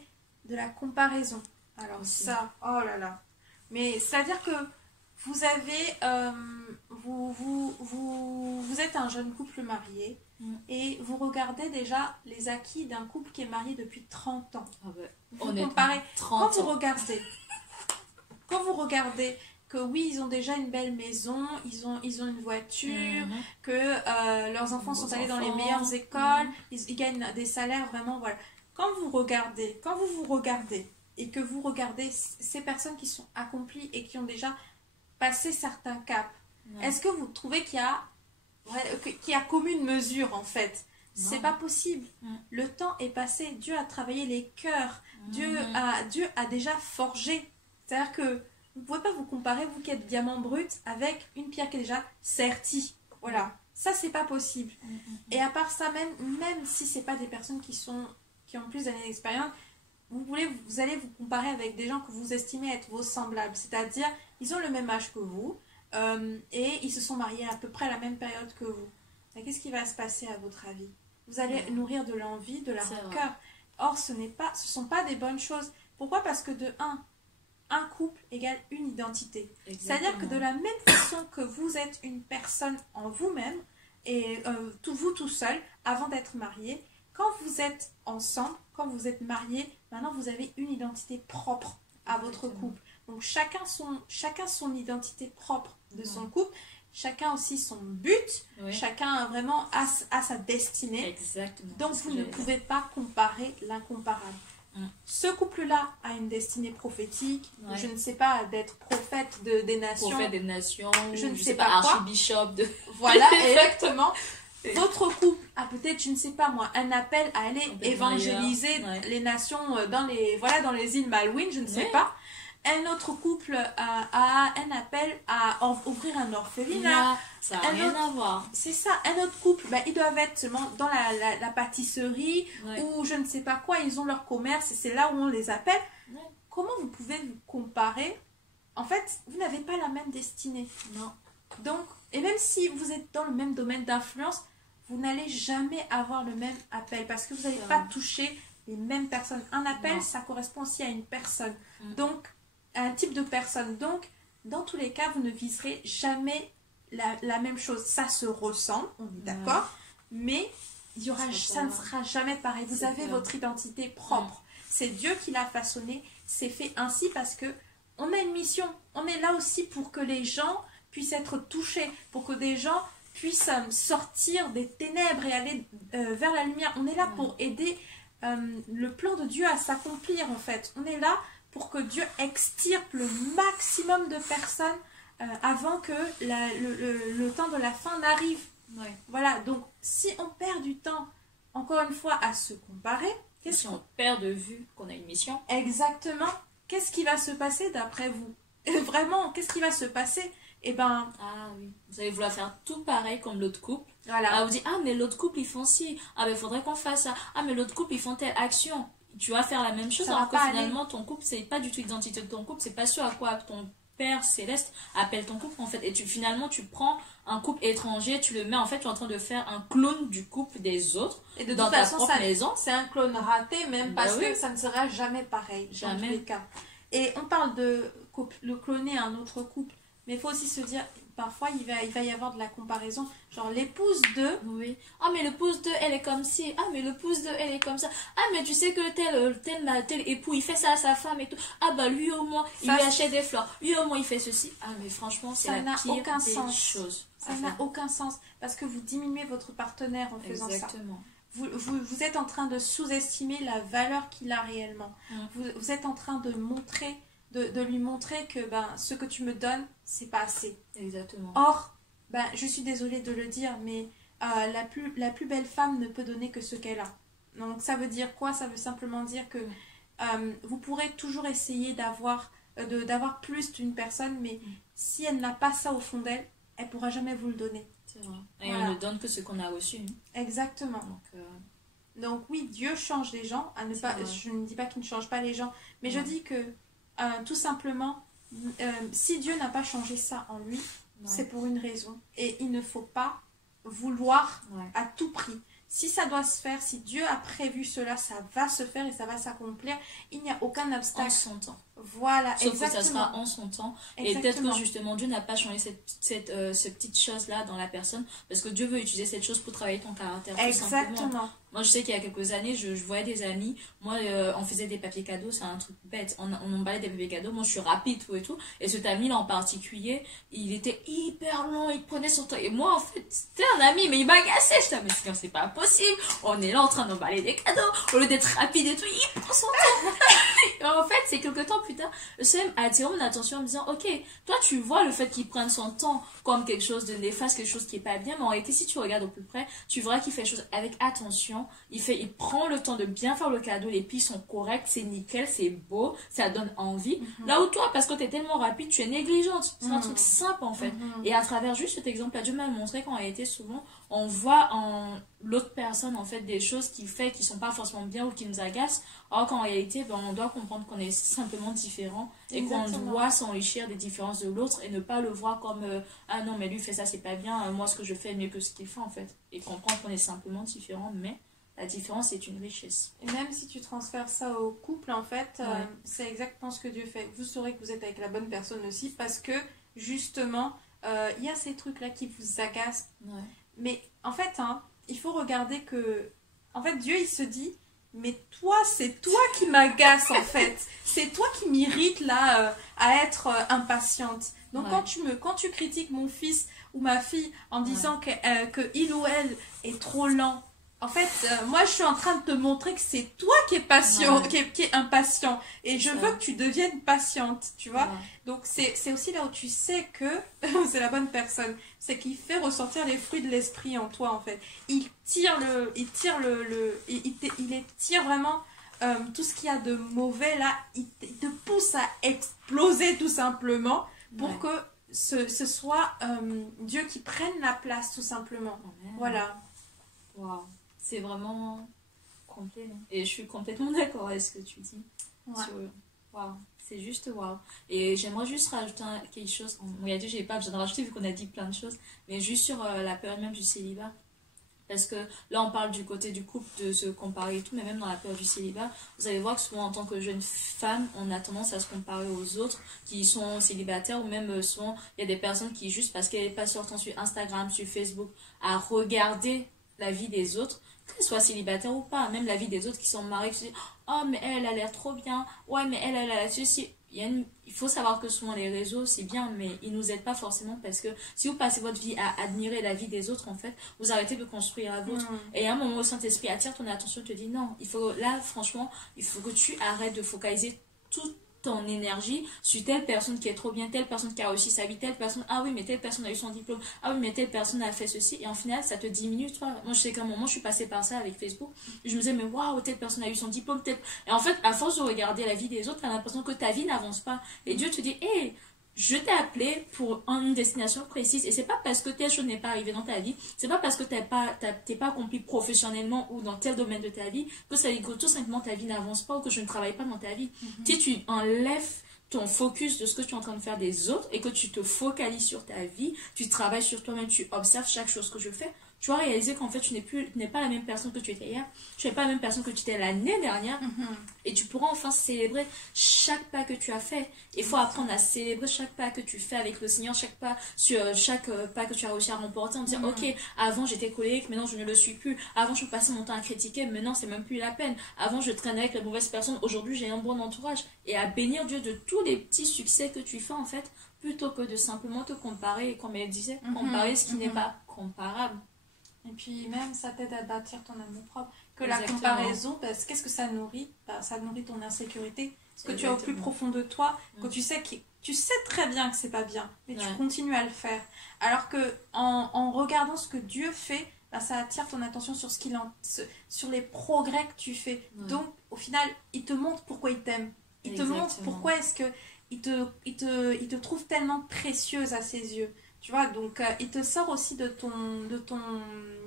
de la comparaison. Alors ça, oh là là. Mais c'est-à-dire que vous avez, vous êtes un jeune couple marié et vous regardez déjà les acquis d'un couple qui est marié depuis 30 ans. Ah ouais. Vous comparez. Quand vous regardez que oui, ils ont déjà une belle maison, ils ont une voiture, que leurs enfants sont allés dans les meilleures écoles, ils gagnent des salaires vraiment, voilà. Quand vous vous regardez, et que vous regardez ces personnes qui sont accomplies et qui ont déjà passé certains caps, est-ce que vous trouvez qu'il y a commune mesure en fait? C'est pas possible. Le temps est passé. Dieu a travaillé les cœurs. Dieu a déjà forgé. C'est-à-dire que vous ne pouvez pas vous comparer, vous qui êtes diamant brut, avec une pierre qui est déjà sertie. Voilà. Ça, c'est pas possible. Et à part ça, même si c'est pas des personnes qui ont plus d'années d'expérience, vous allez vous comparer avec des gens que vous estimez être vos semblables. C'est-à-dire, ils ont le même âge que vous et ils se sont mariés à peu près à la même période que vous. Qu'est-ce qui va se passer à votre avis? Vous allez nourrir de l'envie, de la rancœur. Or, ce sont pas des bonnes choses. Pourquoi? Parce que de un couple égale une identité. C'est-à-dire que de la même façon que vous êtes une personne en vous-même, et vous tout seul, avant d'être marié, quand vous êtes ensemble, quand vous êtes mariés, maintenant vous avez une identité propre à votre couple. Donc chacun son identité propre de son couple, chacun aussi son but, chacun vraiment a sa destinée. Exactement. Donc vous ne pouvez pas comparer l'incomparable. Ce couple-là a une destinée prophétique, je ne sais pas, d'être prophète des nations. Prophète des nations, je ne sais pas quoi. Archibishop de... Voilà, exactement. Votre couple a peut-être, je ne sais pas moi, un appel à aller évangéliser les nations dans les îles Malouines, je ne sais pas. Un autre couple a un appel à ouvrir un orphelinat. Ça n'a rien à voir. C'est ça. Un autre couple, ils doivent être seulement dans la pâtisserie ou je ne sais pas quoi. Ils ont leur commerce et c'est là où on les appelle. Comment vous pouvez vous comparer? En fait, vous n'avez pas la même destinée. Non. Donc, et même si vous êtes dans le même domaine d'influence, vous n'allez jamais avoir le même appel parce que vous n'allez pas toucher les mêmes personnes. Un appel, ça correspond aussi à une personne. Donc, un type de personne. Donc, dans tous les cas, vous ne viserez jamais la même chose. Ça se ressemble, on est d'accord, mais ça ne sera jamais pareil. Vous avez votre identité propre. C'est Dieu qui l'a façonné. C'est fait ainsi parce que on a une mission. On est là aussi pour que les gens puissent être touchés, pour que des gens puissent sortir des ténèbres et aller vers la lumière. On est là pour aider le plan de Dieu à s'accomplir en fait. On est là pour que Dieu extirpe le maximum de personnes avant que le temps de la fin n'arrive. Voilà, donc si on perd du temps, encore une fois, à se comparer... Si on perd de vue qu'on a une mission... Exactement. Qu'est-ce qui va se passer d'après vous? Vraiment, qu'est-ce qui va se passer? Ah oui, vous allez vouloir faire tout pareil comme l'autre couple. Voilà. Ah, vous dites, mais l'autre couple, ils font ci. Il faudrait qu'on fasse ça. Mais l'autre couple, ils font telle action. Tu vas faire la même chose, alors que finalement, ton couple, c'est pas du tout l'identité de ton couple, c'est pas ce à quoi ton Père Céleste appelle ton couple, en fait. Et finalement, tu prends un couple étranger, tu le mets, en fait, tu es en train de faire un clone du couple des autres. Et de toute façon, c'est un clone raté, même, parce que ça ne sera jamais pareil, dans tous les cas. Et on parle de le cloner un autre couple, mais il faut aussi se dire, parfois il va y avoir de la comparaison, genre l'épouse de... Oui. Mais l'épouse de, elle est comme ci. Mais l'épouse de, elle est comme ça. Mais tu sais que tel époux, il fait ça à sa femme et tout. Lui au moins, il lui achète des fleurs. Lui au moins, il fait ceci. Mais franchement, c'est la pire des choses. Ça n'a aucun sens, parce que vous diminuez votre partenaire en faisant ça. Vous êtes en train de sous-estimer la valeur qu'il a réellement. Vous êtes en train de lui montrer que ce que tu me donnes, c'est pas assez. Exactement. Or, je suis désolée de le dire, mais la plus belle femme ne peut donner que ce qu'elle a. Donc ça veut dire quoi? Ça veut simplement dire que vous pourrez toujours essayer d'avoir plus d'une personne, mais si elle n'a pas ça au fond d'elle, elle pourra jamais vous le donner. C'est vrai. Et on ne donne que ce qu'on a reçu. Exactement. Donc oui, Dieu change les gens. Je ne dis pas qu'il ne change pas les gens, mais je dis que tout simplement, si Dieu n'a pas changé ça en lui, c'est pour une raison. Et il ne faut pas vouloir à tout prix. Si ça doit se faire, si Dieu a prévu cela, ça va se faire et ça va s'accomplir. Il n'y a aucun obstacle. En son temps. Voilà, sauf exactement. que ça sera en son temps. Et peut-être que justement Dieu n'a pas changé cette petite chose-là dans la personne, parce que Dieu veut utiliser cette chose pour travailler ton caractère, tout simplement. Moi, je sais qu'il y a quelques années, je voyais des amis, moi, on faisait des papiers cadeaux, c'est un truc bête, on emballait des papiers cadeaux, moi, je suis rapide, tout et tout, et cet ami-là en particulier, il était hyper lent, il prenait son temps, et moi, en fait, c'était un ami, mais il m'agaçait, je disais, mais c'est pas possible, on est là en train d'emballer des cadeaux, au lieu d'être rapide et tout, il prend son temps. Et en fait, c'est quelques temps plus tard, le CM a attiré mon attention en me disant, ok, toi, tu vois le fait qu'il prenne son temps comme quelque chose de néfaste, quelque chose qui est pas bien, mais en réalité, si tu regardes au plus près, tu verras qu'il fait les choses avec attention. Il prend le temps de bien faire le cadeau, les plis sont corrects, c'est nickel, c'est beau, ça donne envie. Là où toi, parce que tu es tellement rapide, tu es négligente. C'est un truc simple en fait. Et à travers juste cet exemple, Dieu m'a montré qu'en réalité, souvent, on voit en l'autre personne en fait des choses qu'il fait qui sont pas forcément bien ou qui nous agacent, alors qu'en réalité, on doit comprendre qu'on est simplement différent et qu'on doit s'enrichir des différences de l'autre et ne pas le voir comme ah non, mais lui fait ça, c'est pas bien, moi ce que je fais est mieux que ce qu'il fait en fait. Et comprendre qu'on est simplement différent, mais la différence est une richesse. Et même si tu transfères ça au couple, en fait, c'est exactement ce que Dieu fait. Vous saurez que vous êtes avec la bonne personne aussi, parce que justement, il y a ces trucs-là qui vous agacent. Ouais. Mais en fait, il faut regarder que... En fait, Dieu, il se dit, mais toi, c'est toi qui m'agace, en fait. C'est toi qui m'irrite, là, à être impatiente. Donc, quand tu critiques mon fils ou ma fille en disant que il ou elle est trop lent, en fait, moi, je suis en train de te montrer que c'est toi qui es patient, qui est impatient. Et je veux que tu deviennes patiente, tu vois. Donc, c'est aussi là où tu sais que c'est la bonne personne. C'est qu'il fait ressortir les fruits de l'esprit en toi, en fait. Il tire vraiment tout ce qu'il y a de mauvais, là. Il te pousse à exploser, tout simplement, pour que ce soit Dieu qui prenne la place, tout simplement. Voilà. Waouh. C'est vraiment complet. Hein. Et je suis complètement d'accord avec ce que tu dis. Waouh. C'est juste waouh. Et j'aimerais juste rajouter quelque chose. Il y a dit, j'ai pas besoin de rajouter vu qu'on a dit plein de choses. Mais juste sur la période même du célibat. Parce que là, on parle du côté du couple, de se comparer et tout. Mais même dans la période du célibat, vous allez voir que souvent, en tant que jeune femme, on a tendance à se comparer aux autres qui sont célibataires. Ou même souvent, il y a des personnes qui, juste parce qu'elles passent sur Instagram, sur Facebook, à regarder la vie des autres, qu'elle soit célibataire ou pas, même la vie des autres qui sont mariés, qui se disent oh mais elle a l'air trop bien, ouais mais elle a l'air ceci. Il faut savoir que souvent les réseaux c'est bien, mais ils nous aident pas forcément, parce que si vous passez votre vie à admirer la vie des autres, en fait vous arrêtez de construire la vôtre. Et à un moment où le Saint-Esprit attire ton attention, te dit non, franchement il faut que tu arrêtes de focaliser tout ton énergie sur telle personne qui est trop bien, telle personne qui a réussi sa vie, telle personne, ah oui mais telle personne a eu son diplôme, ah oui mais telle personne a fait ceci, et en final ça te diminue, toi. Moi je sais qu'à un moment je suis passée par ça avec Facebook, je me disais mais waouh, telle personne a eu son diplôme, et en fait à force de regarder la vie des autres, t'as l'impression que ta vie n'avance pas, et Dieu te dit hé, je t'ai appelé pour une destination précise, et c'est pas parce que telle chose n'est pas arrivée dans ta vie, c'est pas parce que t'es pas accompli professionnellement ou dans tel domaine de ta vie que ça dit que tout simplement ta vie n'avance pas ou que je ne travaille pas dans ta vie. Si tu enlèves ton focus de ce que tu es en train de faire des autres et que tu te focalises sur ta vie, tu travailles sur toi-même, tu observes chaque chose que je fais, tu vas réaliser qu'en fait tu n'es pas la même personne que tu étais hier, tu n'es pas la même personne que tu étais l'année dernière, et tu pourras enfin célébrer chaque pas que tu as fait. Il faut apprendre à célébrer chaque pas que tu fais avec le Seigneur, chaque pas que tu as réussi à remporter, en disant ok, avant j'étais colérique, maintenant je ne le suis plus, avant je passais mon temps à critiquer, maintenant c'est même plus la peine, avant je traînais avec les mauvaises personnes, aujourd'hui j'ai un bon entourage, et à bénir Dieu de tous les petits succès que tu fais en fait, plutôt que de simplement te comparer, et comme elle disait, comparer ce qui n'est pas comparable. Et puis même, ça t'aide à bâtir ton amour propre. Que la comparaison, parce qu'est-ce que ça nourrit? Ça nourrit ton insécurité. Ce que tu as au plus profond de toi, que tu sais très bien que c'est pas bien, mais tu continues à le faire. Alors que en regardant ce que Dieu fait, ça attire ton attention sur sur les progrès que tu fais. Donc, au final, il te montre pourquoi il t'aime. Il te montre pourquoi est-ce que il te trouve tellement précieuse à ses yeux. Tu vois, donc il te sort aussi de ton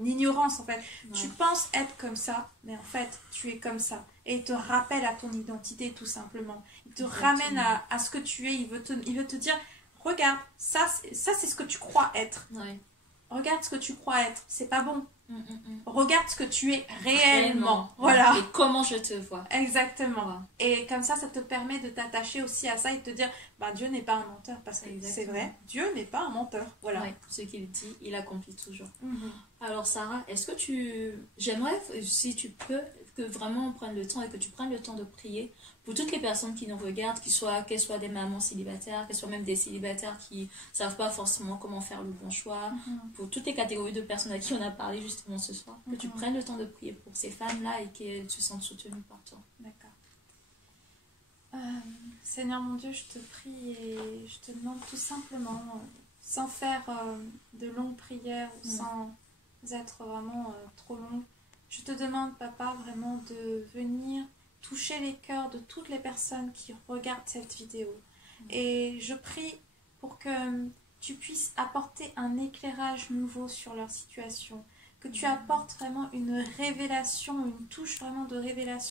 ignorance, en fait. Tu penses être comme ça, mais en fait, tu es comme ça. Et il te rappelle à ton identité, tout simplement. Il te ramène à ce que tu es. Il veut te dire, regarde, ça c'est ce que tu crois être. Regarde ce que tu crois être, c'est pas bon. Regarde ce que tu es réellement. Voilà. Et comment je te vois. Exactement. Wow. Et comme ça te permet de t'attacher aussi à ça et de te dire, bah, Dieu n'est pas un menteur. Parce que c'est vrai, Dieu n'est pas un menteur. Voilà. Ouais, ce qu'il dit, il accomplit toujours. Alors Sarah, est-ce que j'aimerais, si tu peux, que vraiment on prenne le temps et que tu prennes le temps de prier pour toutes les personnes qui nous regardent, qu'elles soient des mamans célibataires, qu'elles soient même des célibataires qui ne savent pas forcément comment faire le bon choix, pour toutes les catégories de personnes à qui on a parlé justement ce soir, que tu prennes le temps de prier pour ces femmes-là et qu'elles se sentent soutenues par toi. D'accord. Seigneur mon Dieu, je te prie et je te demande tout simplement, sans faire de longues prières, sans être vraiment trop longue, je te demande, Papa, vraiment de venir toucher les cœurs de toutes les personnes qui regardent cette vidéo. Et je prie pour que tu puisses apporter un éclairage nouveau sur leur situation, que tu apportes vraiment une révélation, une touche vraiment de révélation.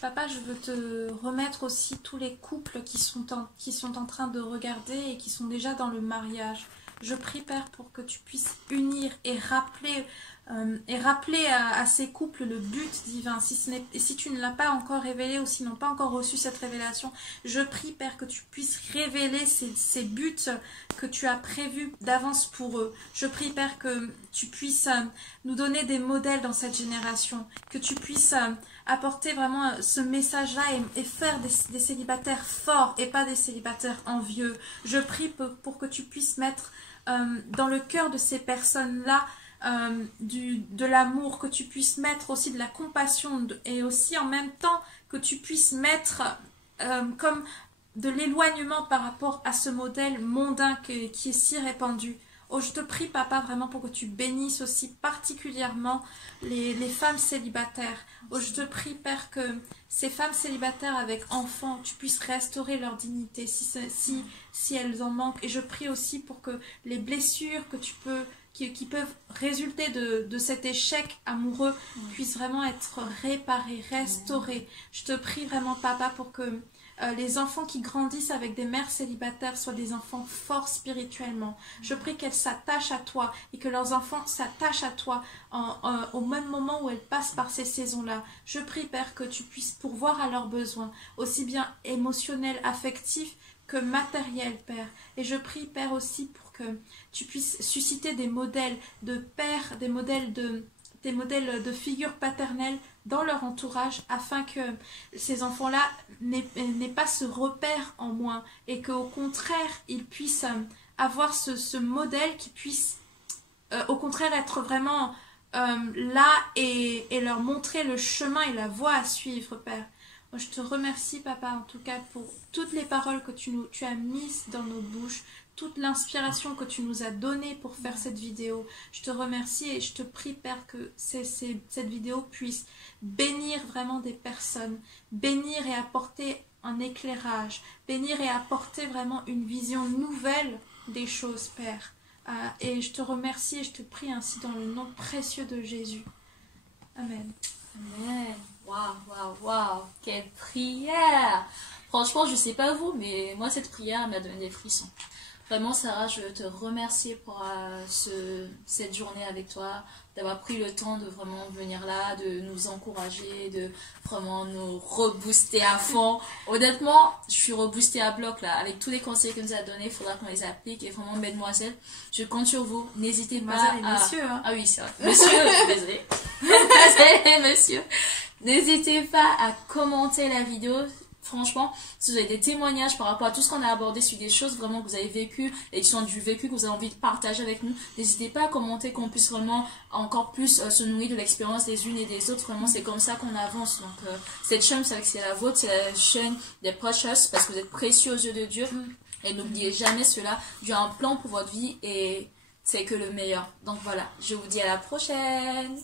Papa, je veux te remettre aussi tous les couples qui sont en train de regarder et qui sont déjà dans le mariage. Je prie, Père, pour que tu puisses unir et rappeler à ces couples le but divin. Si tu ne l'as pas encore révélé ou s'ils n'ont pas encore reçu cette révélation, je prie, Père, que tu puisses révéler ces buts que tu as prévus d'avance pour eux. Je prie, Père, que tu puisses nous donner des modèles dans cette génération, que tu puisses apporter vraiment ce message-là et faire des célibataires forts et pas des célibataires envieux. Je prie pour que tu puisses mettre dans le cœur de ces personnes-là de l'amour, que tu puisses mettre aussi de la compassion et aussi en même temps que tu puisses mettre comme de l'éloignement par rapport à ce modèle mondain qui est si répandu. Oh, je te prie, Papa, vraiment pour que tu bénisses aussi particulièrement les femmes célibataires. Oh, je te prie, Père, que ces femmes célibataires avec enfants, tu puisses restaurer leur dignité si elles en manquent. Et je prie aussi pour que les blessures qui peuvent résulter de cet échec amoureux puissent vraiment être réparées, restaurées. Je te prie vraiment, Papa, pour que les enfants qui grandissent avec des mères célibataires soient des enfants forts spirituellement. Je prie qu'elles s'attachent à toi et que leurs enfants s'attachent à toi au même moment où elles passent par ces saisons-là. Je prie, Père, que tu puisses pourvoir à leurs besoins, aussi bien émotionnels, affectifs que matériels, Père. Et je prie, Père, aussi pour que tu puisses susciter des modèles de pères, des modèles de figures paternelles dans leur entourage afin que ces enfants-là n'aient pas ce repère en moins et qu'au contraire, ils puissent avoir ce modèle qui puisse au contraire être vraiment là et leur montrer le chemin et la voie à suivre, Père. Moi, je te remercie, Papa, en tout cas pour toutes les paroles que tu as mises dans nos bouches, toute l'inspiration que tu nous as donnée pour faire cette vidéo. Je te remercie et je te prie, Père, que cette vidéo puisse bénir vraiment des personnes, bénir et apporter un éclairage, bénir et apporter vraiment une vision nouvelle des choses, Père. Et je te remercie et je te prie ainsi dans le nom précieux de Jésus. Amen. Amen. Waouh, quelle prière! Franchement, je sais pas vous, mais moi, cette prière m'a donné des frissons. Vraiment, Sarah, je veux te remercier pour cette journée avec toi, d'avoir pris le temps de vraiment venir là, de nous encourager, de vraiment nous rebooster à fond. Honnêtement, je suis reboostée à bloc là, avec tous les conseils que nous a donnés, il faudra qu'on les applique. Et vraiment, mesdemoiselles, je compte sur vous. N'hésitez pas à... Messieurs, hein. Ah oui, c'est vrai. Monsieur, désolé. Désolé, monsieur. N'hésitez pas à commenter la vidéo. Franchement, si vous avez des témoignages par rapport à tout ce qu'on a abordé sur des choses vraiment que vous avez vécues et qui sont du vécu que vous avez envie de partager avec nous, n'hésitez pas à commenter, qu'on puisse vraiment encore plus se nourrir de l'expérience des unes et des autres. Vraiment, c'est comme ça qu'on avance. Donc, cette chaîne, vous savez que c'est la vôtre, c'est la chaîne des precious parce que vous êtes précieux aux yeux de Dieu. Et n'oubliez jamais cela. Dieu a un plan pour votre vie et c'est que le meilleur. Donc voilà, je vous dis à la prochaine.